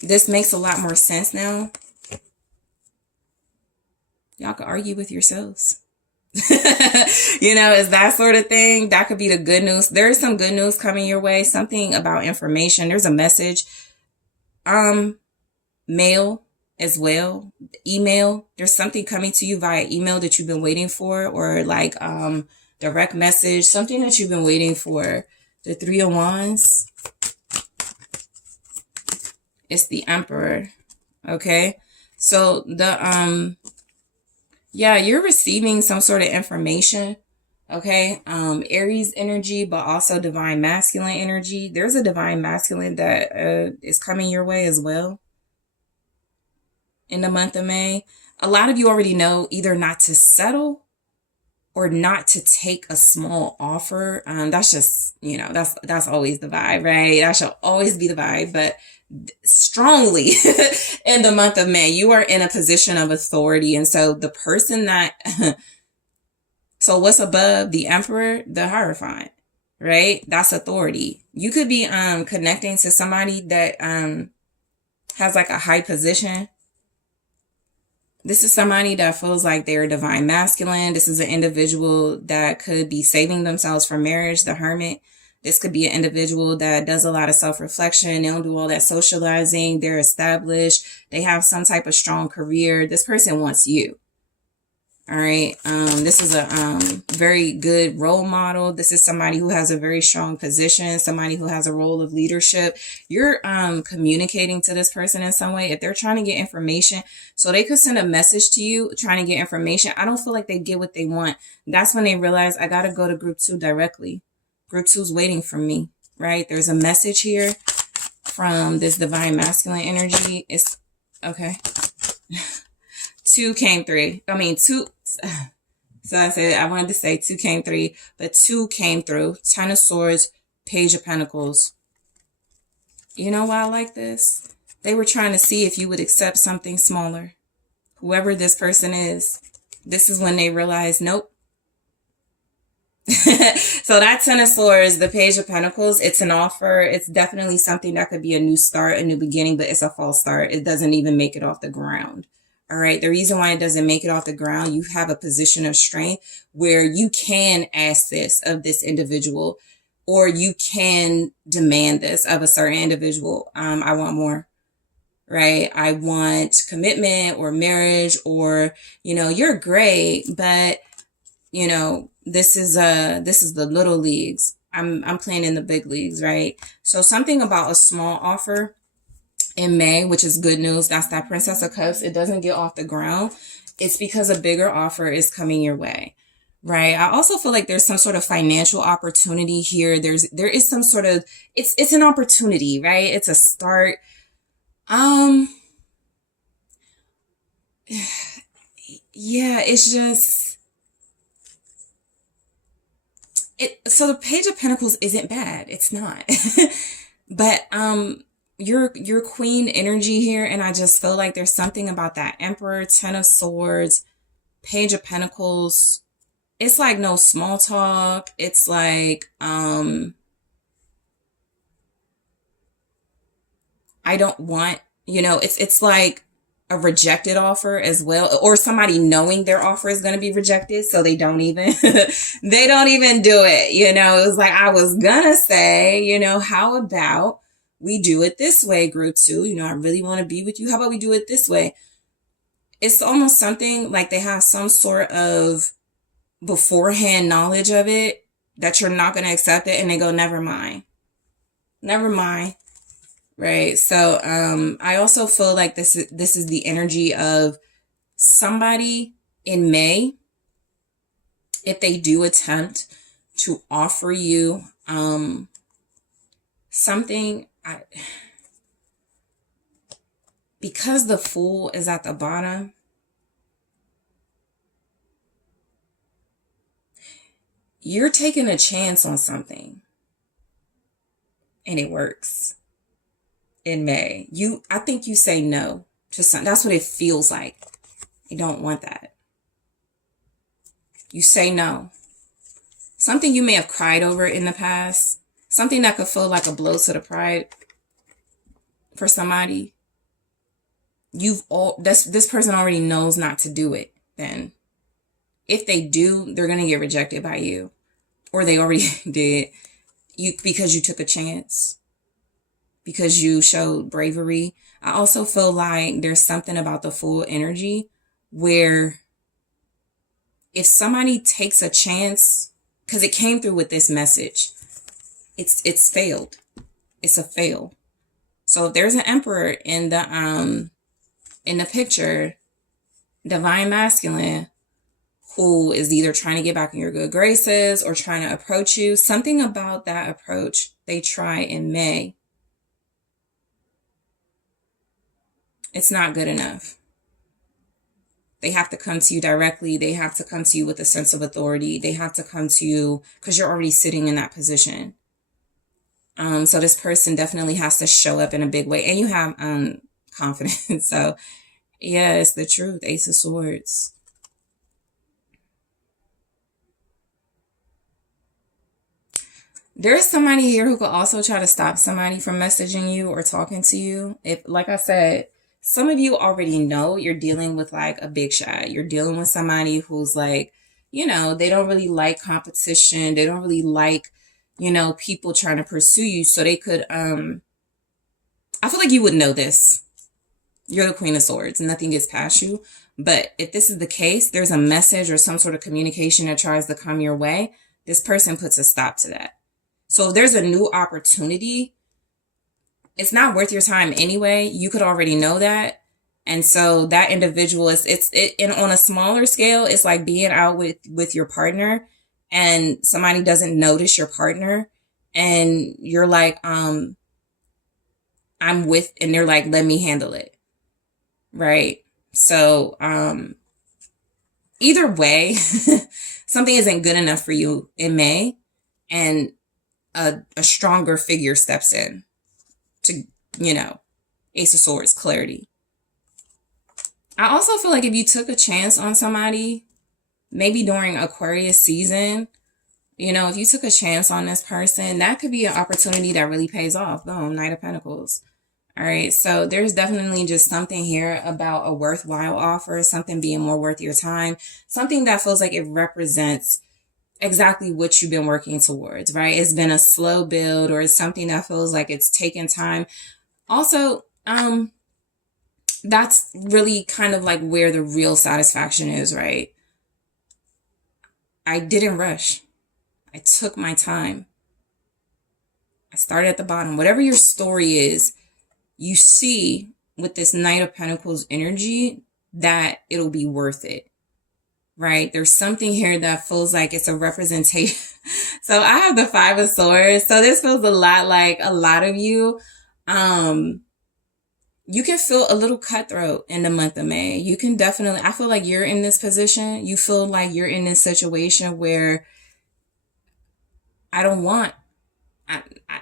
This makes a lot more sense now. Y'all can argue with yourselves. You know, it's that sort of thing. That could be the good news. There's some good news coming your way. Something about information. There's a message. Mail as well. Email. There's something coming to you via email that you've been waiting for, or like direct message. Something that you've been waiting for. The 3 of Wands. It's the Emperor. Okay. So the yeah, you're receiving some sort of information. Okay. Aries energy, but also divine masculine energy. There's a divine masculine that is coming your way as well in the month of May. A lot of you already know either not to settle or not to take a small offer. That's just, you know, that's always the vibe, right? That shall always be the vibe. But strongly in the month of May, you are in a position of authority. And so the person that, so what's above the Emperor? The Hierophant, right? That's authority. You could be connecting to somebody that has like a high position. This is somebody that feels like they're divine masculine. This is an individual that could be saving themselves for marriage, the hermit. This could be an individual that does a lot of self-reflection. They don't do all that socializing. They're established. They have some type of strong career. This person wants you. All right. This is a very good role model. This is somebody who has a very strong position, somebody who has a role of leadership. You're communicating to this person in some way. If they're trying to get information, so they could send a message to you trying to get information. I don't feel like they get what they want. That's when they realize I got to go to group 2 directly. Group 2 is waiting for me, right? There's a message here from this divine masculine energy. It's okay. 2 came 3. I mean, 2. So I said, I wanted to say 2 came 3, but 2 came through. 10 of Swords, Page of Pentacles. You know why I like this? They were trying to see if you would accept something smaller. Whoever this person is, this is when they realize, nope. So that 10 of Swords, the Page of Pentacles, it's an offer. It's definitely something that could be a new start, a new beginning, but it's a false start. It doesn't even make it off the ground. All right. The reason why it doesn't make it off the ground, you have a position of strength where you can ask this of this individual, or you can demand this of a certain individual. I want more, right? I want commitment or marriage, or, you're great, but this is the little leagues. I'm playing in the big leagues, right? So something about a small offer in May, which is good news. That's that Princess of Cups. It doesn't get off the ground. It's because a bigger offer is coming your way, right? I also feel like there's some sort of financial opportunity here. There is some sort of, it's an opportunity, right? It's a start. Yeah, it's just, so the Page of Pentacles isn't bad. It's not, but, your queen energy here, and I just feel like there's something about that Emperor, 10 of Swords, Page of Pentacles. It's like no small talk. It's like I don't want, it's like a rejected offer as well, or somebody knowing their offer is going to be rejected, so they don't even they don't even do it. It was like, I was gonna say, how about we do it this way, group 2. I really want to be with you. How about we do it this way? It's almost something like they have some sort of beforehand knowledge of it, that you're not going to accept it, and they go, never mind. Never mind. Right? So I also feel like this is the energy of somebody in May, if they do attempt to offer you something, because the Fool is at the bottom, you're taking a chance on something, and it works in May. I think you say no to something. That's what it feels like. You don't want that. You say no. Something you may have cried over in the past. Something that could feel like a blow to the pride for somebody. This person already knows not to do it. Then if they do, they're going to get rejected by you, or they already did, because you took a chance, because you showed bravery. I also feel like there's something about the Fool energy where if somebody takes a chance, because it came through with this message, it's failed. It's a fail. So if there's an Emperor in the picture, divine masculine, who is either trying to get back in your good graces or trying to approach you, something about that approach they try in May, it's not good enough. They have to come to you directly. They have to come to you with a sense of authority. They have to come to you because you're already sitting in that position. So this person definitely has to show up in a big way, and you have confidence. So yeah, it's the truth. Ace of Swords. There's somebody here who could also try to stop somebody from messaging you or talking to you. If, like I said, some of you already know you're dealing with like a big shot. You're dealing with somebody who's like, you know, they don't really like competition. They don't really like, you know, people trying to pursue you. So they could, I feel like you would know this. You're the Queen of Swords. Nothing gets past you. But if this is the case, there's a message or some sort of communication that tries to come your way. This person puts a stop to that. So if there's a new opportunity, it's not worth your time anyway. You could already know that. And so that individual and on a smaller scale, it's like being out with your partner and somebody doesn't notice your partner and you're like, I'm with, and they're like, let me handle it. Right. So, either way, something isn't good enough for you in May, and a stronger figure steps in to, you know, Ace of Swords, clarity. I also feel like if you took a chance on somebody, maybe during Aquarius season, you know, if you took a chance on this person, that could be an opportunity that really pays off. Boom, Knight of Pentacles. All right, so there's definitely just something here about a worthwhile offer, something being more worth your time, something that feels like it represents exactly what you've been working towards, right? It's been a slow build, or it's something that feels like it's taken time. Also, that's really kind of like where the real satisfaction is, right? I didn't rush. I took my time. I started at the bottom. Whatever your story is, you see with this Knight of Pentacles energy that it'll be worth it, right? There's something here that feels like it's a representation. So I have the Five of Swords. So this feels a lot like a lot of you. You can feel a little cutthroat in the month of May. You can definitely, I feel like you're in this position. You feel like you're in this situation where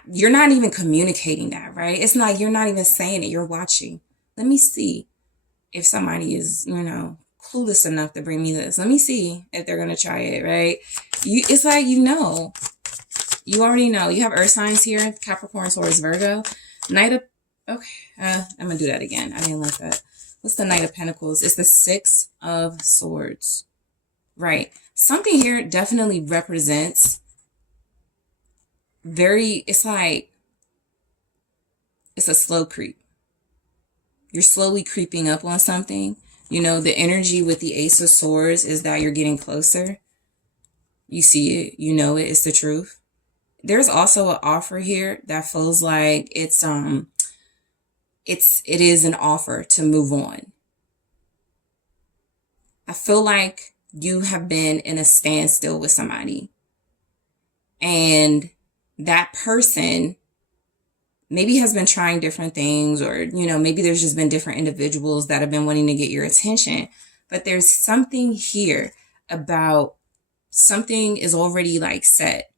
you're not even communicating that, right? It's not, you're not even saying it. You're watching. Let me see if somebody is, you know, clueless enough to bring me this. Let me see if they're going to try it, right? It's like, you know, you already know. You have earth signs here, Capricorn, Taurus, Virgo. Knight of, okay, I'm going to do that again. I didn't like that. What's the Knight of Pentacles? It's the Six of Swords, right? Something here definitely represents it's like, it's a slow creep. You're slowly creeping up on something. You know, the energy with the Ace of Swords is that you're getting closer. You see it, you know it, it's the truth. There's also an offer here that feels like it is an offer to move on. I feel like you have been in a standstill with somebody, and that person maybe has been trying different things, or, you know, maybe there's just been different individuals that have been wanting to get your attention. But there's something here about something is already like set.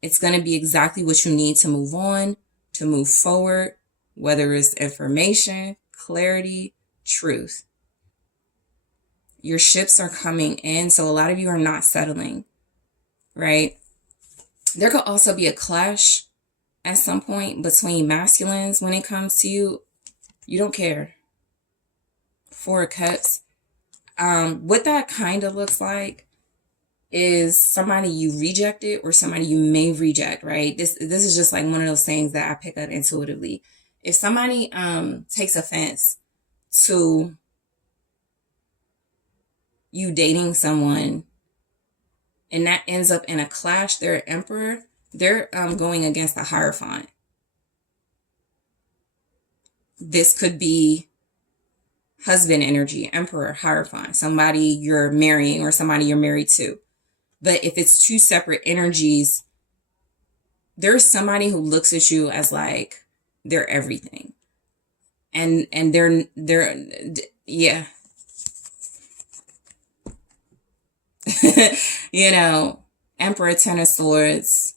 It's going to be exactly what you need to move on, to move forward, whether it's information, clarity, truth. Your ships are coming in. So a lot of you are not settling, right? There could also be a clash at some point between masculines when it comes to you. You don't care. Four of Cups. What that kind of looks like is somebody you rejected or somebody you may reject, right? This is just like one of those things that I pick up intuitively. If somebody takes offense to you dating someone and that ends up in a clash, they're Emperor, they're going against the Hierophant. This could be husband energy, Emperor, Hierophant, somebody you're marrying or somebody you're married to. But if it's two separate energies, there's somebody who looks at you as like they're everything. And they're yeah. You know, Emperor, Ten of Swords,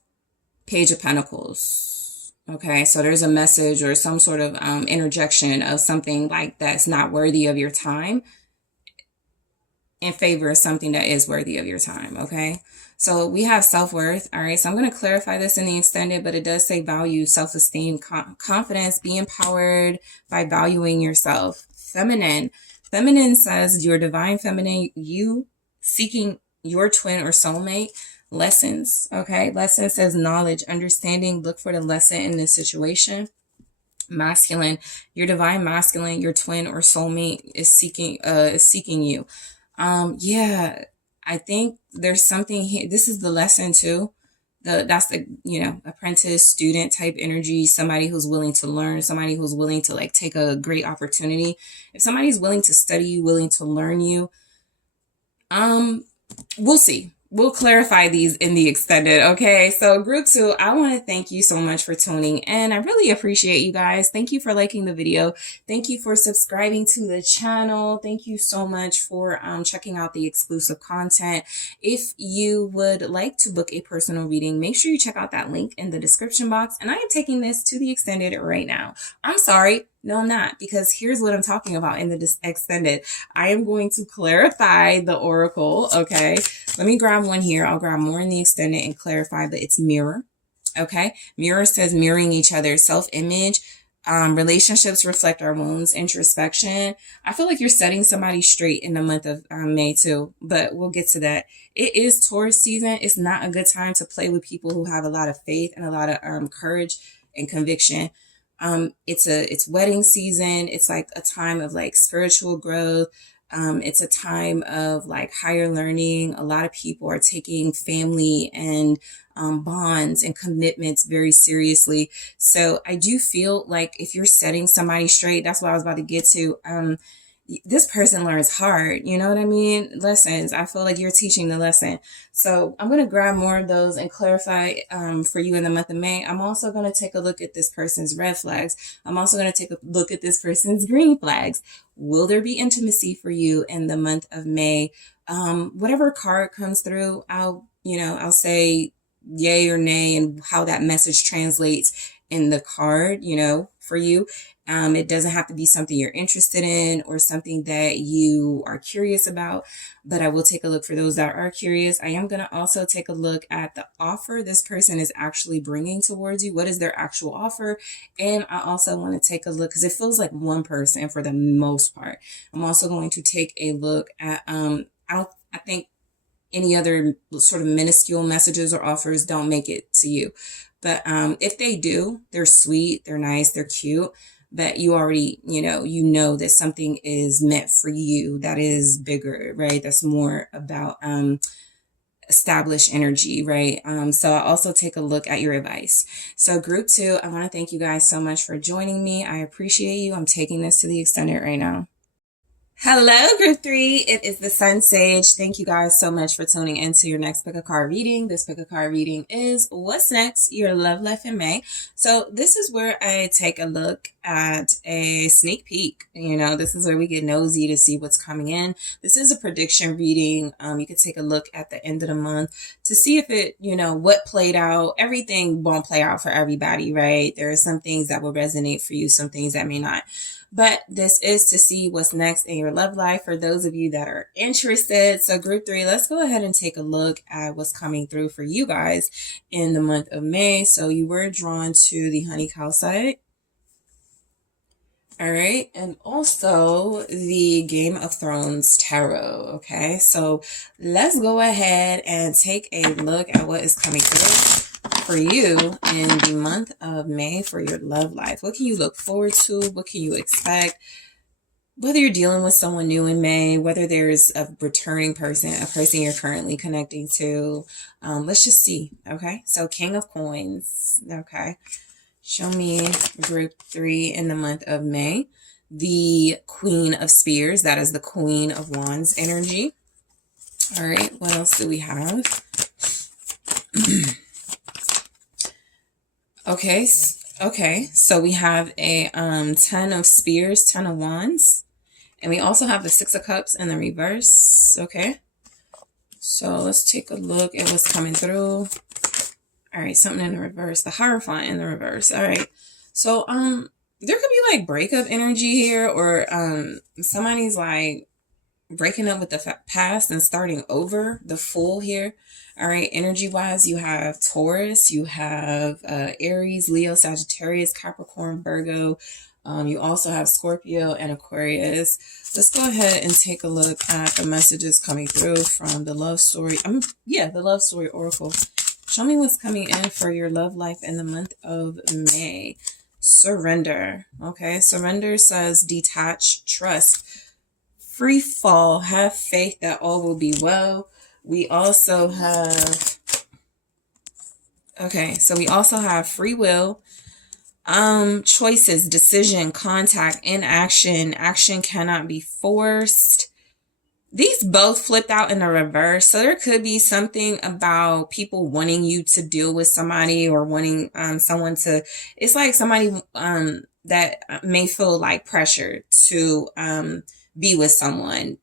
Page of Pentacles. Okay, so there's a message or some sort of interjection of something like that's not worthy of your time in favor of something that is worthy of your time. Okay, So we have self-worth. All right. So I'm going to clarify this in the extended, but it does say value, self-esteem, confidence, be empowered by valuing yourself. Feminine. Feminine says your divine feminine, you seeking your twin or soulmate. Lessons. Okay. Lesson says knowledge, understanding. Look for the lesson in this situation. Masculine, your divine masculine, your twin or soulmate is seeking you. Yeah, I think there's something here. This is the lesson too. That's the, apprentice, student type energy, somebody who's willing to learn, somebody who's willing to like take a great opportunity. If somebody's willing to study you, willing to learn you, we'll see. We'll clarify these in the extended, okay? So group 2, I want to thank you so much for tuning in. I really appreciate you guys. Thank you for liking the video. Thank you for subscribing to the channel. Thank you so much for checking out the exclusive content. If you would like to book a personal reading, make sure you check out that link in the description box. And I am taking this to the extended right now. I'm sorry. No, I'm not, because here's what I'm talking about in the extended. I am going to clarify the oracle, okay? Let me grab one here. I'll grab more in the extended and clarify, but it's mirror, okay? Mirror says mirroring each other, self-image, relationships reflect our wounds, introspection. I feel like you're setting somebody straight in the month of May too, but we'll get to that. It is Taurus season. It's not a good time to play with people who have a lot of faith and a lot of courage and conviction. It's wedding season. It's like a time of like spiritual growth. It's a time of like higher learning. A lot of people are taking family and bonds and commitments very seriously. So I do feel like if you're setting somebody straight, that's what I was about to get to. This person learns hard, you know what I mean? Lessons. I feel like you're teaching the lesson. So I'm going to grab more of those and clarify for you in the month of May. I'm also going to take a look at this person's red flags. I'm also going to take a look at this person's green flags. Will there be intimacy for you in the month of May? Whatever card comes through, I'll say yay or nay and how that message translates in the card, for you. It doesn't have to be something you're interested in or something that you are curious about, but I will take a look for those that are curious. I am going to also take a look at the offer this person is actually bringing towards you. What is their actual offer? And I also want to take a look, because it feels like one person for the most part. I'm also going to take a look at, I think any other sort of minuscule messages or offers don't make it to you. But if they do, they're sweet, they're nice, they're cute. But you already, you know that something is meant for you that is bigger, right? That's more about established energy, right? So I'll also take a look at your advice. So group 2, I want to thank you guys so much for joining me. I appreciate you. I'm taking this to the extended right now. Hello, group 3. It is the SunSage. Thank you guys so much for tuning into your next pick a card reading. This pick a card reading is What's Next? Your Love Life in May. So this is where I take a look at a sneak peek. This is where we get nosy to see what's coming in. This is a prediction reading. You could take a look at the end of the month to see if it, what played out. Everything won't play out for everybody, right? There are some things that will resonate for you, some things that may not. But this is to see what's next in your love life for those of you that are interested. So group 3, let's go ahead and take a look at what's coming through for you guys in the month of May. So you were drawn to the honey calcite. All right. And also the Game of Thrones tarot. Okay. So let's go ahead and take a look at what is coming through for you in the month of May for your love life. What can you look forward to? What can you expect? Whether you're dealing with someone new in May, whether there's a returning person, a person you're currently connecting to, let's just see. Okay. So King of Coins. Okay. Show me group 3 in the month of May. The Queen of Spears. That is the Queen of Wands energy. All right. What else do we have? Okay. So we have a 10 of Spears, 10 of Wands. And we also have the 6 of Cups in the reverse. Okay. So let's take a look at what's coming through. All right, something in the reverse. The Hierophant in the reverse. All right. So there could be like breakup energy here, or somebody's like breaking up with the past and starting over, the Fool here. All right, energy wise, you have Taurus, you have Aries, Leo, Sagittarius, Capricorn, Virgo. You also have Scorpio and Aquarius. Let's go ahead and take a look at the messages coming through from the love story. The love story oracle. Show me what's coming in for your love life in the month of May. Surrender. Okay, surrender says detach, trust, free fall, have faith that all will be well. We also have, we also have free will, choices, decision, contact, inaction. Action cannot be forced. These both flipped out in the reverse. So there could be something about people wanting you to deal with somebody or wanting someone to, it's like somebody that may feel like pressure to be with someone,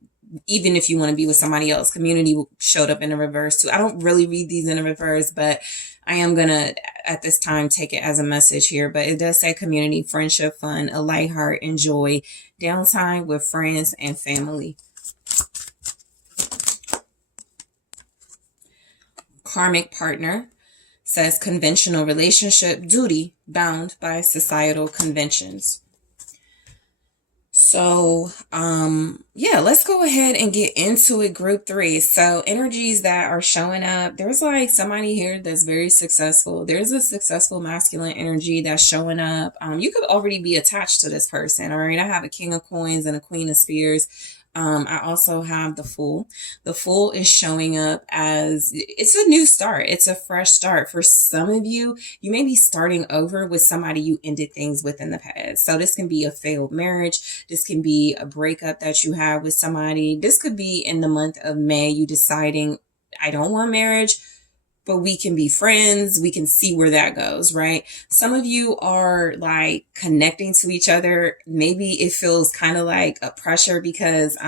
even if you want to be with somebody else. Community showed up in the reverse too. I don't really read these in the reverse, but I am going to, at this time, take it as a message here. But it does say community, friendship, fun, a light heart, enjoy, downtime with friends and family. Karmic partner says conventional relationship, duty, bound by societal conventions. So, let's go ahead and get into it. Group 3. So energies that are showing up, there's like somebody here that's very successful. There's a successful masculine energy that's showing up. You could already be attached to this person. All right. I have a King of Coins and a Queen of Spears. I also have the Fool. The Fool is showing up as it's a new start. It's a fresh start. For some of you, you may be starting over with somebody you ended things with in the past. So this can be a failed marriage. This can be a breakup that you have with somebody. This could be in the month of May, you deciding, I don't want marriage, but we can be friends. We can see where that goes, right? Some of you are like connecting to each other. Maybe it feels kind of like a pressure because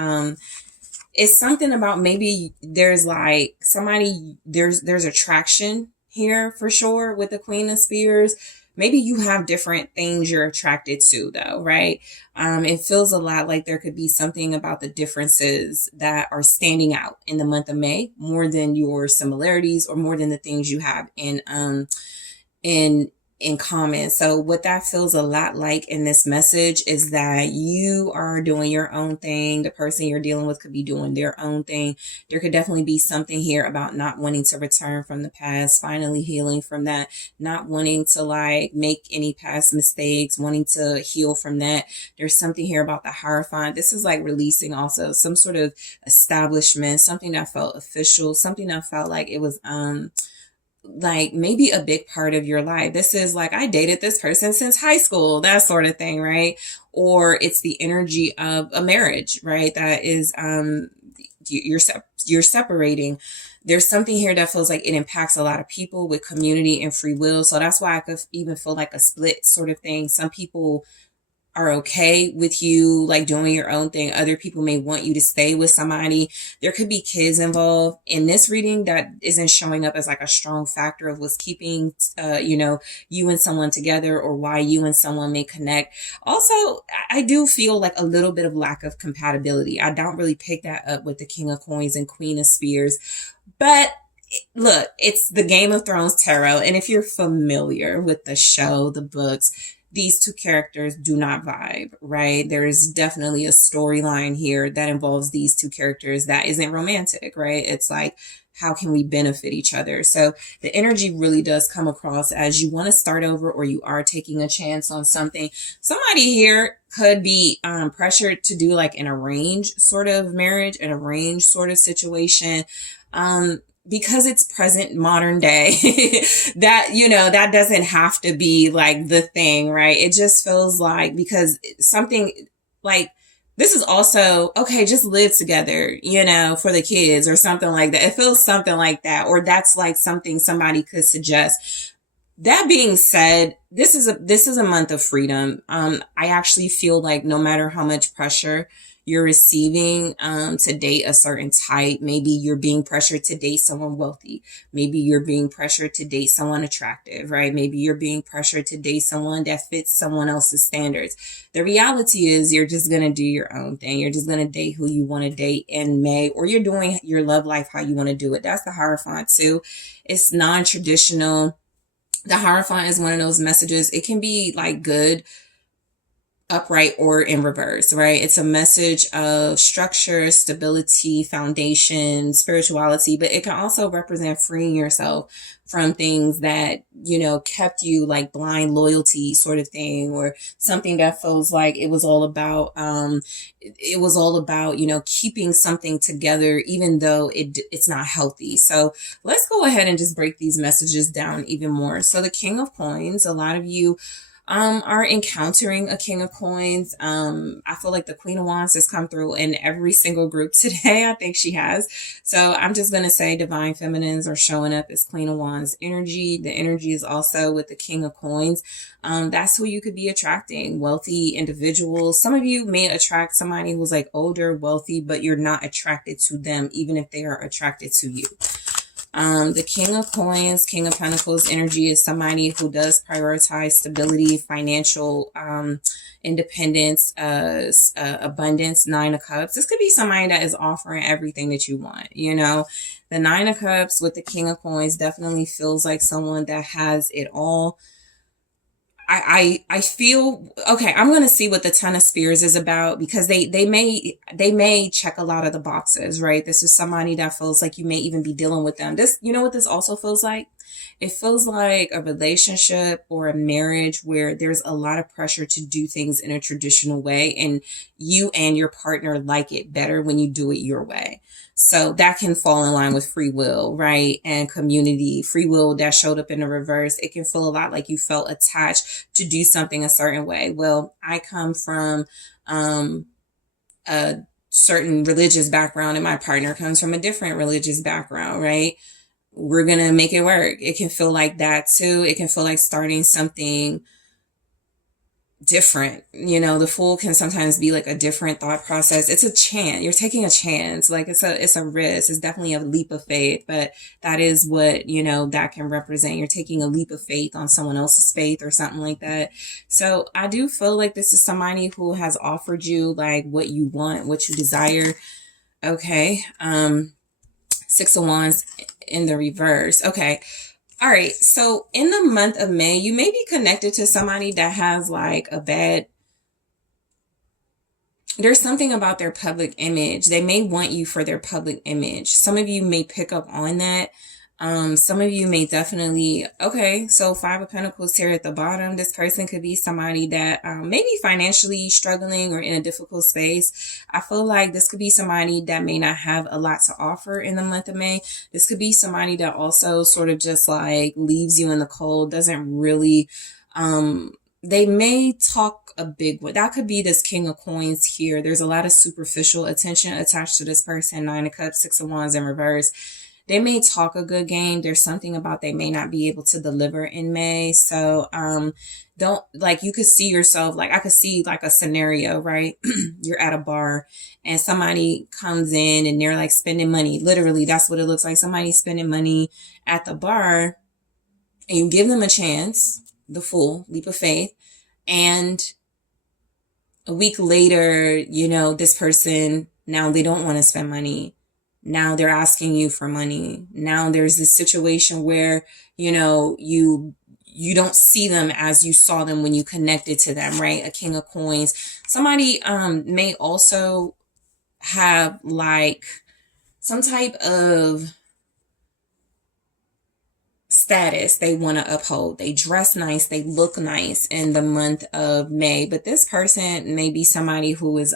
it's something about maybe there's like somebody, there's attraction here for sure with the Queen of Spears. Maybe you have different things you're attracted to though, right? It feels a lot like there could be something about the differences that are standing out in the month of May more than your similarities or more than the things you have in common. So what that feels a lot like in this message is that you are doing your own thing. The person you're dealing with could be doing their own thing. There could definitely be something here about not wanting to return from the past, finally healing from that, not wanting to like make any past mistakes, wanting to heal from that. There's something here about the Hierophant. This is like releasing also some sort of establishment, something that felt official, something that felt like it was, like maybe a big part of your life. This is like, I dated this person since high school, that sort of thing, right? Or it's the energy of a marriage, right? That is, you're separating. There's something here that feels like it impacts a lot of people with community and free will. So that's why I could even feel like a split sort of thing. Some people are okay with you like doing your own thing. Other people may want you to stay with somebody. There could be kids involved in this reading that isn't showing up as like a strong factor of what's keeping, you and someone together or why you and someone may connect. Also, I do feel like a little bit of lack of compatibility. I don't really pick that up with the King of Coins and Queen of Spears, but look, it's the Game of Thrones tarot. And if you're familiar with the show, the books, these two characters do not vibe, right? There is definitely a storyline here that involves these two characters that isn't romantic, right? It's like, how can we benefit each other? So the energy really does come across as you want to start over or you are taking a chance on something. Somebody here could be pressured to do like an arranged sort of marriage, an arranged sort of situation. Because it's present modern day, that doesn't have to be like the thing, right? It just feels like, because something like this is also, okay, just live together, for the kids or something like that. It feels something like that, or that's like something somebody could suggest. That being said, this is a month of freedom. I actually feel like no matter how much pressure you're receiving to date a certain type. Maybe you're being pressured to date someone wealthy. Maybe you're being pressured to date someone attractive, right? Maybe you're being pressured to date someone that fits someone else's standards. The reality is you're just going to do your own thing. You're just going to date who you want to date in May, or you're doing your love life how you want to do it. That's the Hierophant too. It's non-traditional. The Hierophant is one of those messages. It can be like good, upright, or in reverse, right? It's a message of structure, stability, foundation, spirituality, but it can also represent freeing yourself from things that, kept you like blind loyalty sort of thing, or something that feels like it was all about, keeping something together, even though it's not healthy. So let's go ahead and just break these messages down even more. So the King of Coins, a lot of you are encountering a King of Coins. I feel like the Queen of Wands has come through in every single group today. I think she has. So I'm just going to say Divine Feminines are showing up as Queen of Wands energy. The energy is also with the King of Coins. That's who you could be attracting, wealthy individuals. Some of you may attract somebody who's like older, wealthy, but you're not attracted to them, even if they are attracted to you. The King of Coins, King of Pentacles energy is somebody who does prioritize stability, financial independence, abundance. Nine of Cups. This could be somebody that is offering everything that you want. The Nine of Cups with the King of Coins definitely feels like someone that has it all. I feel okay. I'm going to see what the Ten of Spears is about, because they may check a lot of the boxes, right? This is somebody that feels like you may even be dealing with them. This, what this also feels like? It feels like a relationship or a marriage where there's a lot of pressure to do things in a traditional way, and you and your partner like it better when you do it your way. So that can fall in line with free will, right? And community. Free will that showed up in the reverse. It can feel a lot like you felt attached to do something a certain way. Well, I come from a certain religious background, and my partner comes from a different religious background, right? We're going to make it work. It can feel like that too. It can feel like starting something different. The Fool can sometimes be like a different thought process. It's a chance. You're taking a chance. Like it's a risk. It's definitely a leap of faith, but that is what, that can represent. You're taking a leap of faith on someone else's faith or something like that. So I do feel like this is somebody who has offered you like what you want, what you desire. Okay. Six of Wands in the reverse. Okay. All right. So in the month of May, you may be connected to somebody that has like there's something about their public image. They may want you for their public image. Some of you may pick up on that. Some of you may definitely, okay, so Five of Pentacles here at the bottom. This person could be somebody that may be financially struggling or in a difficult space. I feel like this could be somebody that may not have a lot to offer in the month of May. This could be somebody that also sort of just like leaves you in the cold, doesn't really, they may talk a big one. That could be this King of Coins here. There's a lot of superficial attention attached to this person. Nine of Cups, Six of Wands in reverse. They may talk a good game. There's something about they may not be able to deliver in May. So don't, like, you could see yourself, like I could see like a scenario, right? You're at a bar and somebody comes in and they're like spending money. Literally, that's what it looks like. Somebody's spending money at the bar and you give them a chance, the Fool, leap of faith. And a week later, this person, now they don't want to spend money. Now they're asking you for money. Now there's this situation where, you don't see them as you saw them when you connected to them, right? A King of Coins. Somebody may also have like some type of status they want to uphold. They dress nice, they look nice in the month of May. But this person may be somebody who is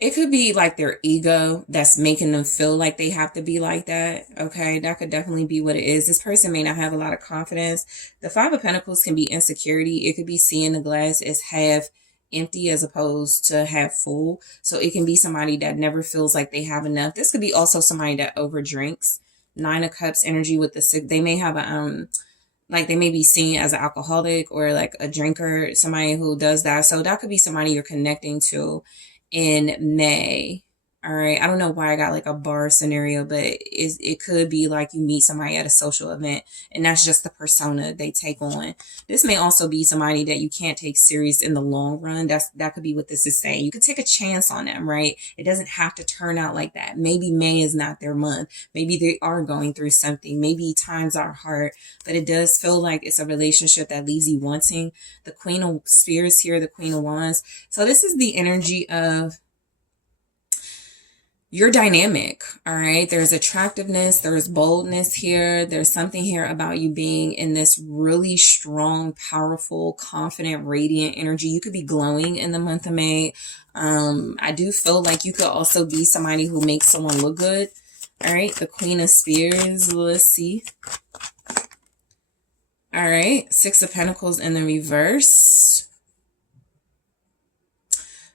it could be like their ego that's making them feel like they have to be like that. Okay, that could definitely be what it is. This person may not have a lot of confidence. The Five of Pentacles can be insecurity. It could be seeing the glass as half empty as opposed to half full. So it can be somebody that never feels like they have enough. This could be also somebody that overdrinks. Nine of Cups energy with the six. They may have like they may be seen as an alcoholic or like a drinker, somebody who does that. So that could be somebody you're connecting to in May. All right. I don't know why I got like a bar scenario, but it could be like you meet somebody at a social event and that's just the persona they take on. This may also be somebody that you can't take serious in the long run. That could be what this is saying. You could take a chance on them, right? It doesn't have to turn out like that. Maybe May is not their month. Maybe they are going through something. Maybe times are hard, but it does feel like it's a relationship that leaves you wanting. The Queen of Spears here, the Queen of Wands. So this is the energy of you're dynamic, all right? There's attractiveness, there's boldness here. There's something here about you being in this really strong, powerful, confident, radiant energy. You could be glowing in the month of May. I do feel like you could also be somebody who makes someone look good, all right? The Queen of Spears, let's see. All right, Six of Pentacles in the reverse.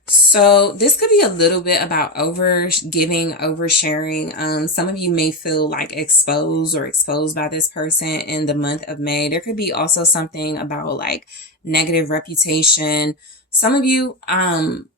So this could be a little bit about over giving, oversharing. Some of you may feel like exposed by this person in the month of May. There could be also something about like negative reputation. Some of you, I'm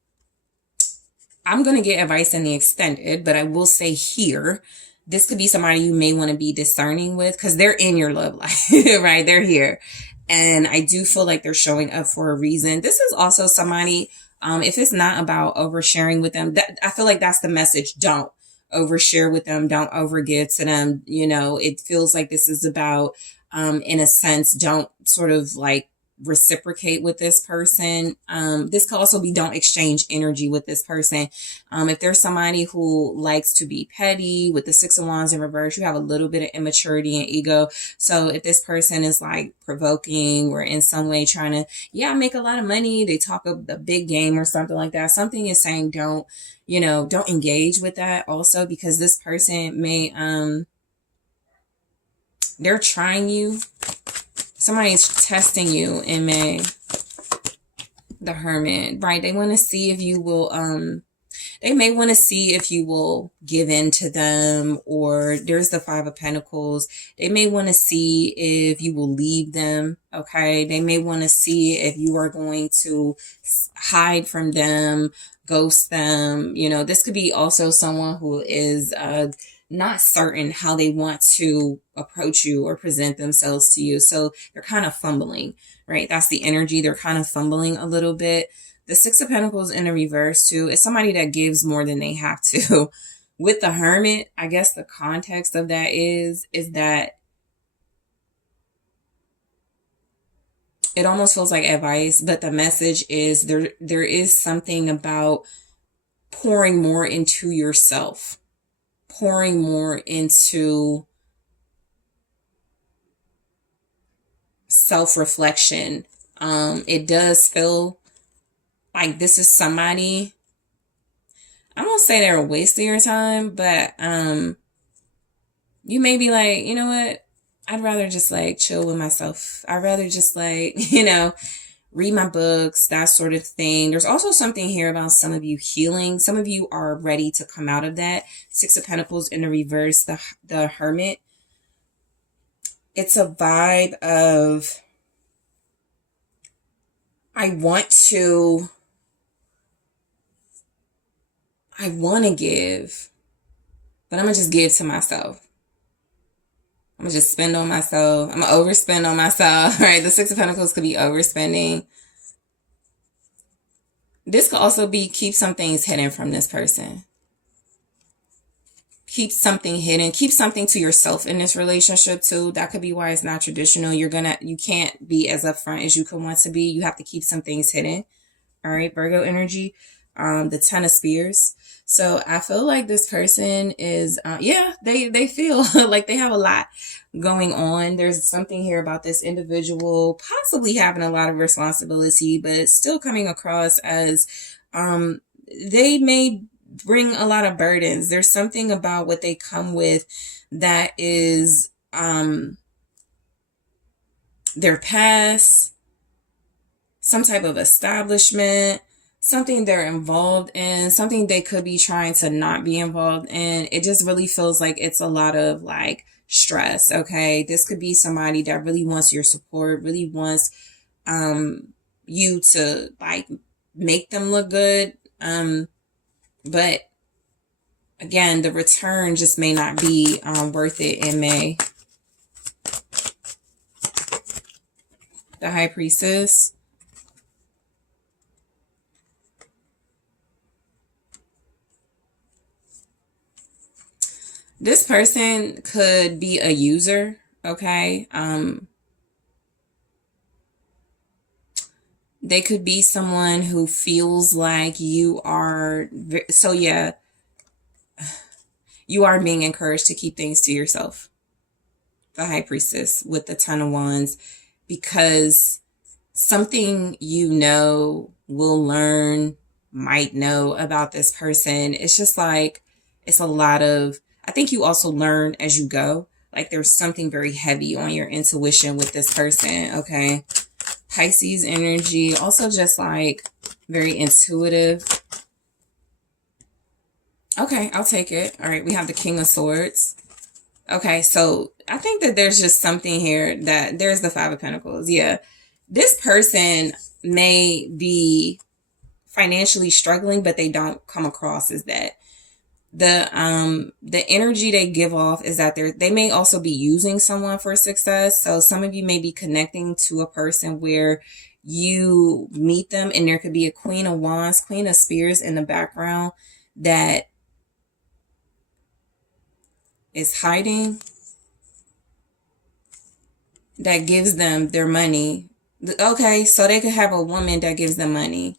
going to get advice in the extended, but I will say here, this could be somebody you may want to be discerning with because they're in your love life, right? They're here. And I do feel like they're showing up for a reason. This is also somebody, if it's not about oversharing with them, I feel like that's the message. Don't overshare with them. Don't overgive to them. You know, it feels like this is about, in a sense, don't sort of like reciprocate with this person. This could also be don't exchange energy with this person. If there's somebody who likes to be petty with the Six of Wands in reverse, you have a little bit of immaturity and ego. So if this person is like provoking or in some way trying to, make a lot of money, they talk a big game or something like that, something is saying don't engage with that also, because this person may, they're trying you. Somebody's testing you in May. The Hermit, right? They want to see if you will, they may want to see if you will give in to them, or there's the Five of Pentacles. They may want to see if you will leave them, okay? They may want to see if you are going to hide from them, ghost them. You know, this could be also someone who is, not certain how they want to approach you or present themselves to you. So they're kind of fumbling, right? That's the energy. They're kind of fumbling a little bit. The Six of Pentacles in the reverse too is somebody that gives more than they have to. With the Hermit, I guess the context of that is that it almost feels like advice, but the message is there is something about pouring more into yourself. Pouring more into self-reflection. It does feel like this is somebody, I won't say they're a waste of your time, but you may be like, you know what? I'd rather just like chill with myself. I'd rather just like, read my books, that sort of thing. There's also something here about some of you healing. Some of you are ready to come out of that. Six of Pentacles in the reverse, the Hermit. It's a vibe of, I want to give, but I'm going to just give to myself. I'm going to just spend on myself. I'm going to overspend on myself, right? The Six of Pentacles could be overspending. This could also be keep some things hidden from this person. Keep something hidden. Keep something to yourself in this relationship too. That could be why it's not traditional. You can't be as upfront as you could want to be. You have to keep some things hidden. All right, Virgo energy. The Ten of Spears. So I feel like this person is, they feel like they have a lot going on. There's something here about this individual possibly having a lot of responsibility, but it's still coming across as they may bring a lot of burdens. There's something about what they come with that is their past, some type of establishment, something they're involved in, something they could be trying to not be involved in. It just really feels like it's a lot of like stress, okay? This could be somebody that really wants your support, really wants you to like make them look good. But again, the return just may not be worth it in May. The High Priestess. This person could be a user, okay? They could be someone who feels like you are, so yeah, you are being encouraged to keep things to yourself. The High Priestess with the Ten of Wands, because something you know, will learn, might know about this person. It's just like, it's a lot of, I think you also learn as you go. Like there's something very heavy on your intuition with this person, okay? Pisces energy, also just like very intuitive. Okay, I'll take it. All right, we have the King of Swords. Okay, so I think that there's just something here that there's the Five of Pentacles. Yeah, this person may be financially struggling, but they don't come across as that. The energy they give off is that they may also be using someone for success. So some of you may be connecting to a person where you meet them and there could be a Queen of Wands, Queen of Spears in the background that is hiding, that gives them their money. Okay, so they could have a woman that gives them money.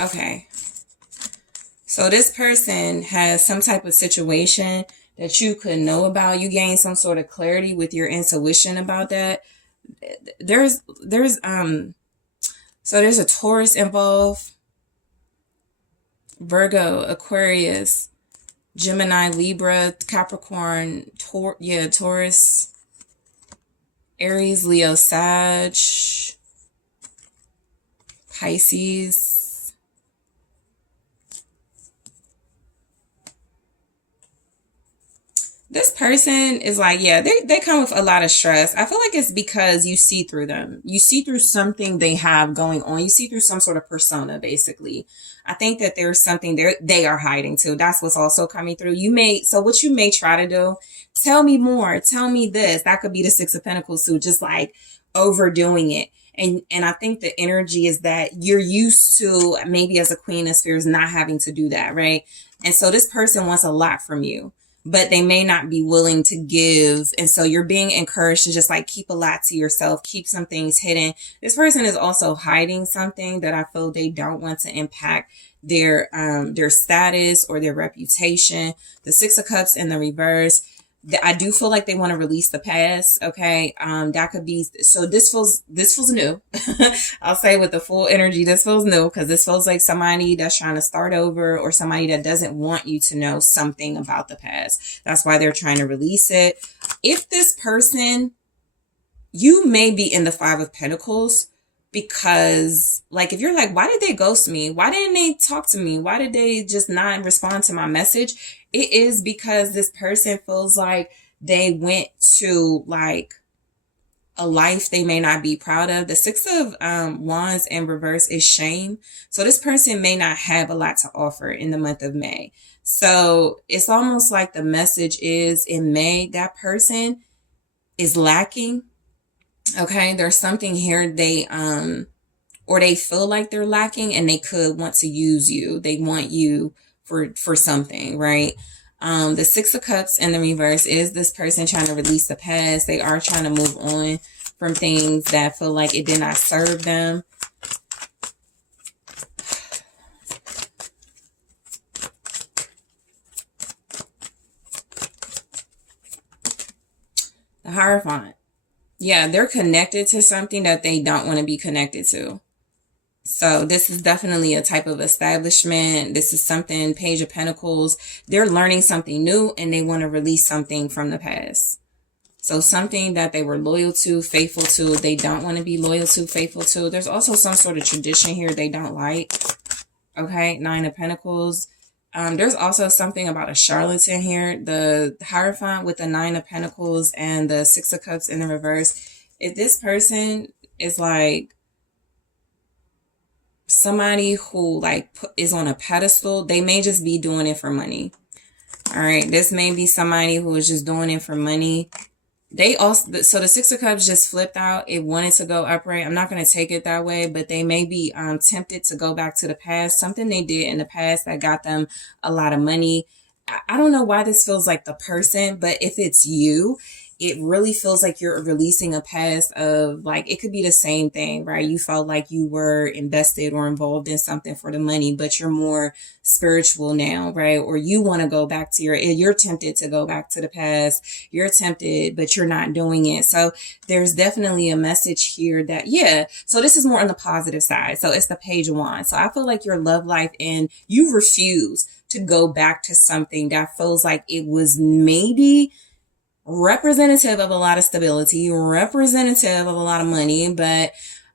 Okay. So this person has some type of situation that you could know about. You gain some sort of clarity with your intuition about that. So there's a Taurus involved, Virgo, Aquarius, Gemini, Libra, Capricorn, Taurus, Aries, Leo, Sag, Pisces. This person is like, yeah, they come with a lot of stress. I feel like it's because you see through them. You see through something they have going on. You see through some sort of persona, basically. I think that there's something they are hiding too. That's what's also coming through. So what you may try to do, tell me more, tell me this. That could be the Six of Pentacles too, just like overdoing it. And I think the energy is that you're used to, maybe as a Queen of Spheres, not having to do that, right? And so this person wants a lot from you, but they may not be willing to give. And so you're being encouraged to just like keep a lot to yourself, keep some things hidden. This person is also hiding something that I feel they don't want to impact their status or their reputation. The Six of Cups in the reverse. I do feel like they want to release the past. Okay. That could be, so this feels new. I'll say with the full energy, this feels new because this feels like somebody that's trying to start over or somebody that doesn't want you to know something about the past. That's why they're trying to release it. If this person, you may be in the Five of Pentacles because like, if you're like, why did they ghost me? Why didn't they talk to me? Why did they just not respond to my message? It is because this person feels like they went to like a life they may not be proud of. The Six of Wands in reverse is shame. So this person may not have a lot to offer in the month of May. So it's almost like the message is in May, that person is lacking. Okay, there's something here or they feel like they're lacking and they could want to use you. They want you for something, right? The Six of Cups in the reverse is this person trying to release the past. They are trying to move on from things that feel like it did not serve them. The Hierophant. Yeah, they're connected to something that they don't want to be connected to. So this is definitely a type of establishment. This is something, Page of Pentacles. They're learning something new and they want to release something from the past. So something that they were loyal to, faithful to, they don't want to be loyal to, faithful to. There's also some sort of tradition here they don't like. Okay, Nine of Pentacles. There's also something about a charlatan here. The Hierophant with the 9 of Pentacles and the 6 of Cups in the reverse. If this person is like somebody who like is on a pedestal, they may just be doing it for money. All right. This may be somebody who is just doing it for money. They also, so the 6 of Cups just flipped out. It wanted to go upright. I'm not going to take it that way, but they may be tempted to go back to the past, something they did in the past that got them a lot of money. I don't know why this feels like the person, but if it's you, it really feels like you're releasing a past of like, it could be the same thing, right? You felt like you were invested or involved in something for the money, but you're more spiritual now, right? Or you want to go back to you're tempted to go back to the past. You're tempted, but you're not doing it. So there's definitely a message here that, yeah. So this is more on the positive side. So it's the Page of Wands. So I feel like your love life and you refuse to go back to something that feels like it was maybe representative of a lot of stability, representative of a lot of money, but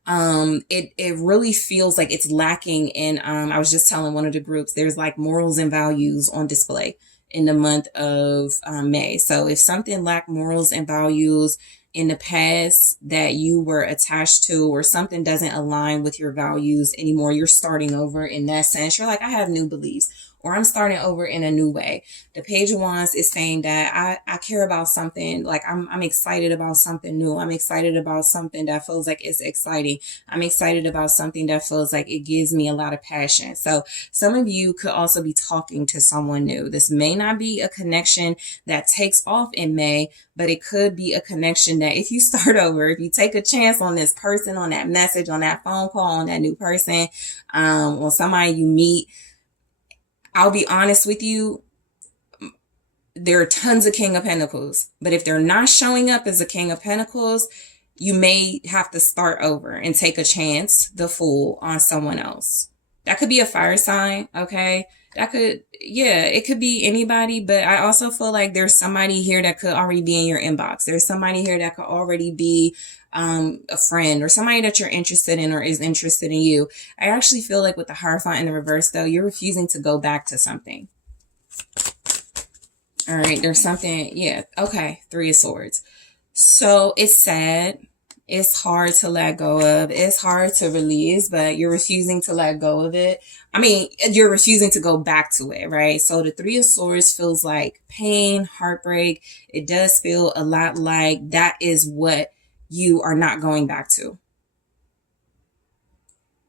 it really feels like it's lacking in, I was just telling one of the groups, there's like morals and values on display in the month of May. So if something lacked morals and values in the past that you were attached to, or something doesn't align with your values anymore, you're starting over in that sense. You're like, I have new beliefs, or I'm starting over in a new way. The Page of Wands is saying that I care about something, like I'm excited about something new. I'm excited about something that feels like it's exciting. I'm excited about something that feels like it gives me a lot of passion. So some of you could also be talking to someone new. This may not be a connection that takes off in May, but it could be a connection that if you start over, if you take a chance on this person, on that message, on that phone call, on that new person, or somebody you meet, I'll be honest with you, there are tons of King of Pentacles, but if they're not showing up as a King of Pentacles, you may have to start over and take a chance, the Fool, on someone else. That could be a fire sign, okay? That could, yeah, it could be anybody, but I also feel like there's somebody here that could already be in your inbox. There's somebody here that could already be a friend, or somebody that you're interested in or is interested in you. I actually feel like with the Hierophant in the reverse, though, you're refusing to go back to something. All right, there's something, yeah, okay, 3 of Swords. So it's sad. It's hard to let go of. It's hard to release, but you're refusing to let go of it. I mean, you're refusing to go back to it, right? So the 3 of Swords feels like pain, heartbreak. It does feel a lot like that is what you are not going back to.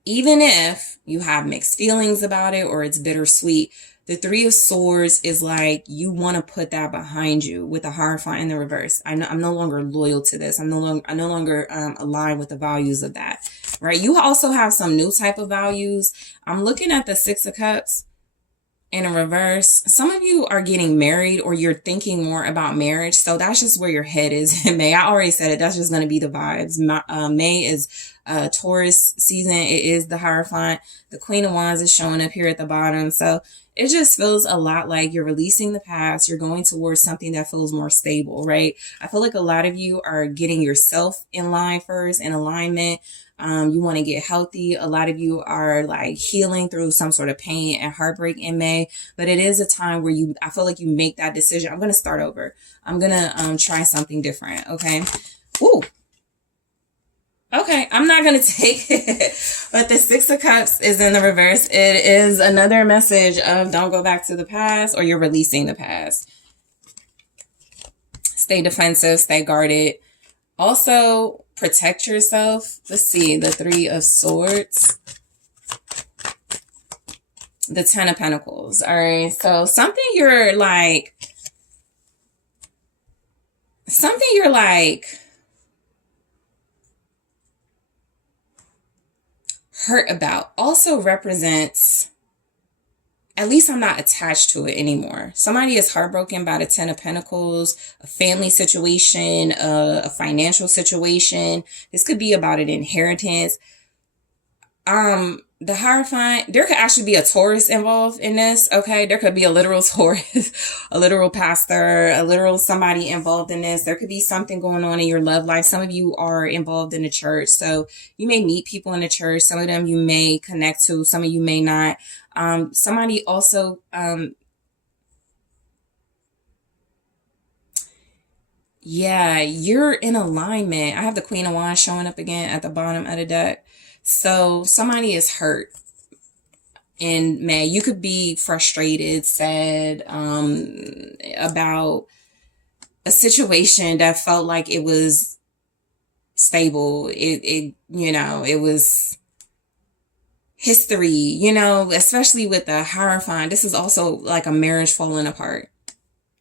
Even if you have mixed feelings about it or it's bittersweet, the 3 of Swords is like you want to put that behind you with the Hierophant in the reverse. I'm no longer loyal to this. I'm no longer aligned with the values of that, right? You also have some new type of values. I'm looking at the 6 of Cups in a reverse. Some of you are getting married, or you're thinking more about marriage. So that's just where your head is in May. I already said it. That's just going to be the vibes. May is Taurus season. It is the Hierophant. The Queen of Wands is showing up here at the bottom. So it just feels a lot like you're releasing the past. You're going towards something that feels more stable, right? I feel like a lot of you are getting yourself in line first, in alignment. You want to get healthy. A lot of you are like healing through some sort of pain and heartbreak in May, but it is a time where I feel like you make that decision. I'm going to start over. I'm going to try something different. Okay. Ooh. Okay, I'm not going to take it, but the 6 of Cups is in the reverse. It is another message of don't go back to the past, or you're releasing the past. Stay defensive, stay guarded. Also, protect yourself. Let's see, the 3 of Swords. The 10 of Pentacles. All right, so something you're like hurt about also represents, at least I'm not attached to it anymore. Somebody is heartbroken by the 10 of Pentacles, a family situation, a financial situation. This could be about an inheritance. The Hierophant, there could actually be a Taurus involved in this, okay? There could be a literal Taurus, a literal pastor, a literal somebody involved in this. There could be something going on in your love life. Some of you are involved in the church, so you may meet people in the church. Some of them you may connect to, some of you may not. Somebody also, yeah, you're in alignment. I have the Queen of Wands showing up again at the bottom of the deck. So somebody is hurt in May. You could be frustrated, sad, about a situation that felt like it was stable. It was history, especially with the Hierophant. This is also like a marriage falling apart.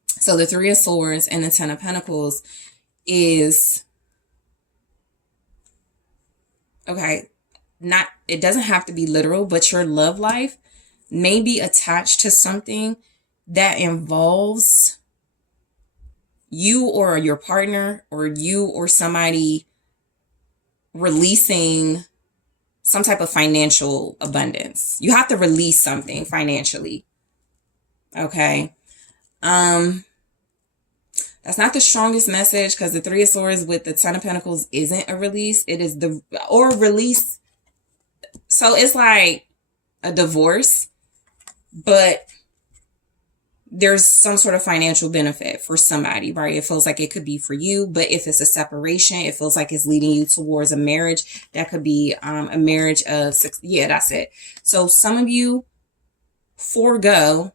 So the Three of Swords and the Ten of Pentacles is, okay, it doesn't have to be literal, but your love life may be attached to something that involves you or your partner, or you or somebody releasing some type of financial abundance. You have to release something financially. Okay. That's not the strongest message, because the Three of Swords with the Ten of Pentacles isn't a release. It is release. So it's like a divorce, but there's some sort of financial benefit for somebody, right? It feels like it could be for you, but if it's a separation, it feels like it's leading you towards a marriage. That could be a marriage of 6. Yeah, that's it. So some of you forego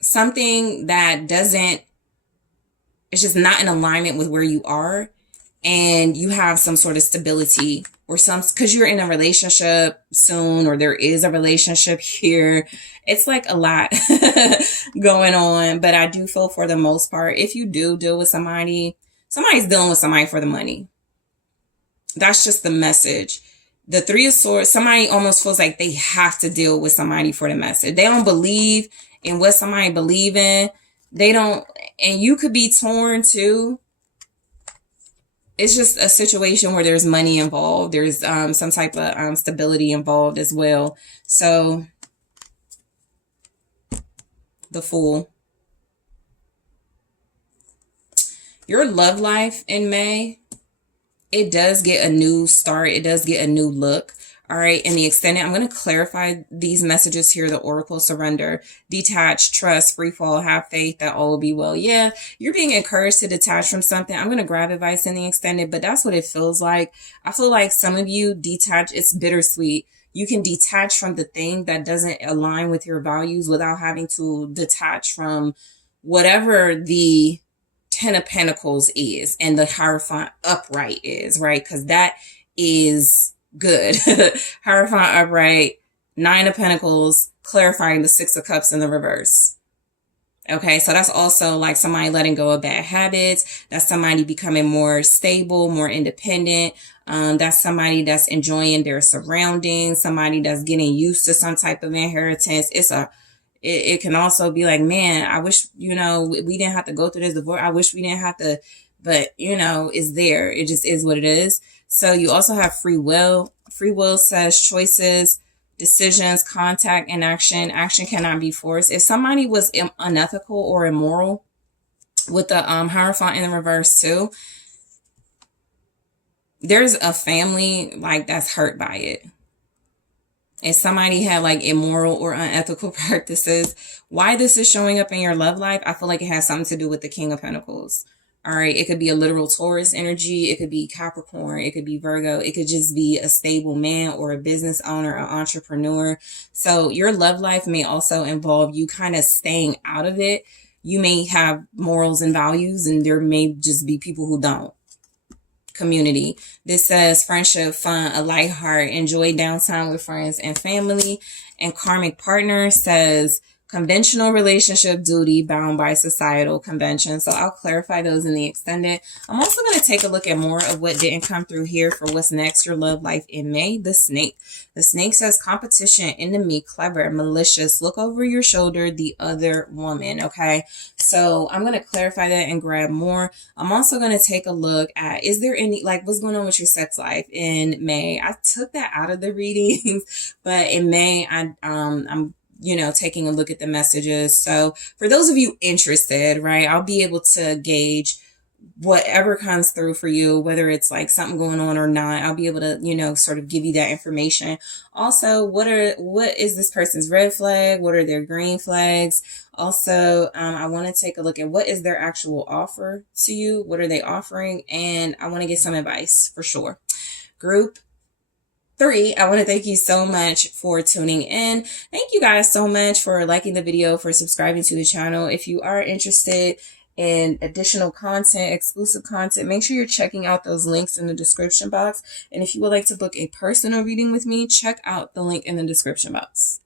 something that it's just not in alignment with where you are, and you have some sort of stability, or because you're in a relationship soon, or there is a relationship here. It's like a lot going on, but I do feel for the most part, if you do deal with somebody's dealing with somebody for the money. That's just the message. The Three of Swords, somebody almost feels like they have to deal with somebody for the message. They don't believe in what somebody believe in. They don't, and you could be torn too. It's just a situation where there's money involved. There's some type of stability involved as well. So the Fool. Your love life in May, it does get a new start. It does get a new look. All right. In the extended, I'm going to clarify these messages here. The Oracle: surrender, detach, trust, free fall, have faith that all will be well. Yeah, you're being encouraged to detach from something. I'm going to grab advice in the extended, but that's what it feels like. I feel like some of you detach. It's bittersweet. You can detach from the thing that doesn't align with your values without having to detach from whatever the Ten of Pentacles is and the Hierophant upright is, right? Because that is good. Hierophant upright, Nine of Pentacles, clarifying the Six of Cups in the reverse. Okay, so that's also like somebody letting go of bad habits. That's somebody becoming more stable, more independent. That's somebody that's enjoying their surroundings, somebody that's getting used to some type of inheritance. It can also be like, man, I wish, we didn't have to go through this divorce. I wish we didn't have to, but it's there. It just is what it is. So you also have free will. Free will says choices, decisions, contact, and action. Action cannot be forced. If somebody was unethical or immoral with the Hierophant in the reverse too, there's a family like that's hurt by it. If somebody had like immoral or unethical practices, why this is showing up in your love life, I feel like it has something to do with the King of Pentacles. All right. It could be a literal Taurus energy. It could be Capricorn. It could be Virgo. It could just be a stable man or a business owner, an entrepreneur. So your love life may also involve you kind of staying out of it. You may have morals and values, and there may just be people who don't. Community. This says friendship, fun, a light heart, enjoy downtime with friends and family. And karmic partner says conventional relationship, duty, bound by societal convention. So I'll clarify those in the extended. I'm also going to take a look at more of what didn't come through here for what's next, your love life in May. The snake. The snake says competition, enemy, clever, malicious, look over your shoulder, the other woman. Okay, so I'm going to clarify that and grab more. I'm also going to take a look at, is there any, like, what's going on with your sex life in May? I took that out of the readings, but in May, I'm taking a look at the messages. So for those of you interested, right, I'll be able to gauge whatever comes through for you, whether it's like something going on or not. I'll be able to, sort of give you that information. Also, what is this person's red flag? What are their green flags? Also, I want to take a look at what is their actual offer to you? What are they offering? And I want to get some advice for sure. Group 3, I want to thank you so much for tuning in. Thank you guys so much for liking the video, for subscribing to the channel. If you are interested in additional content, exclusive content, make sure you're checking out those links in the description box. And if you would like to book a personal reading with me, check out the link in the description box.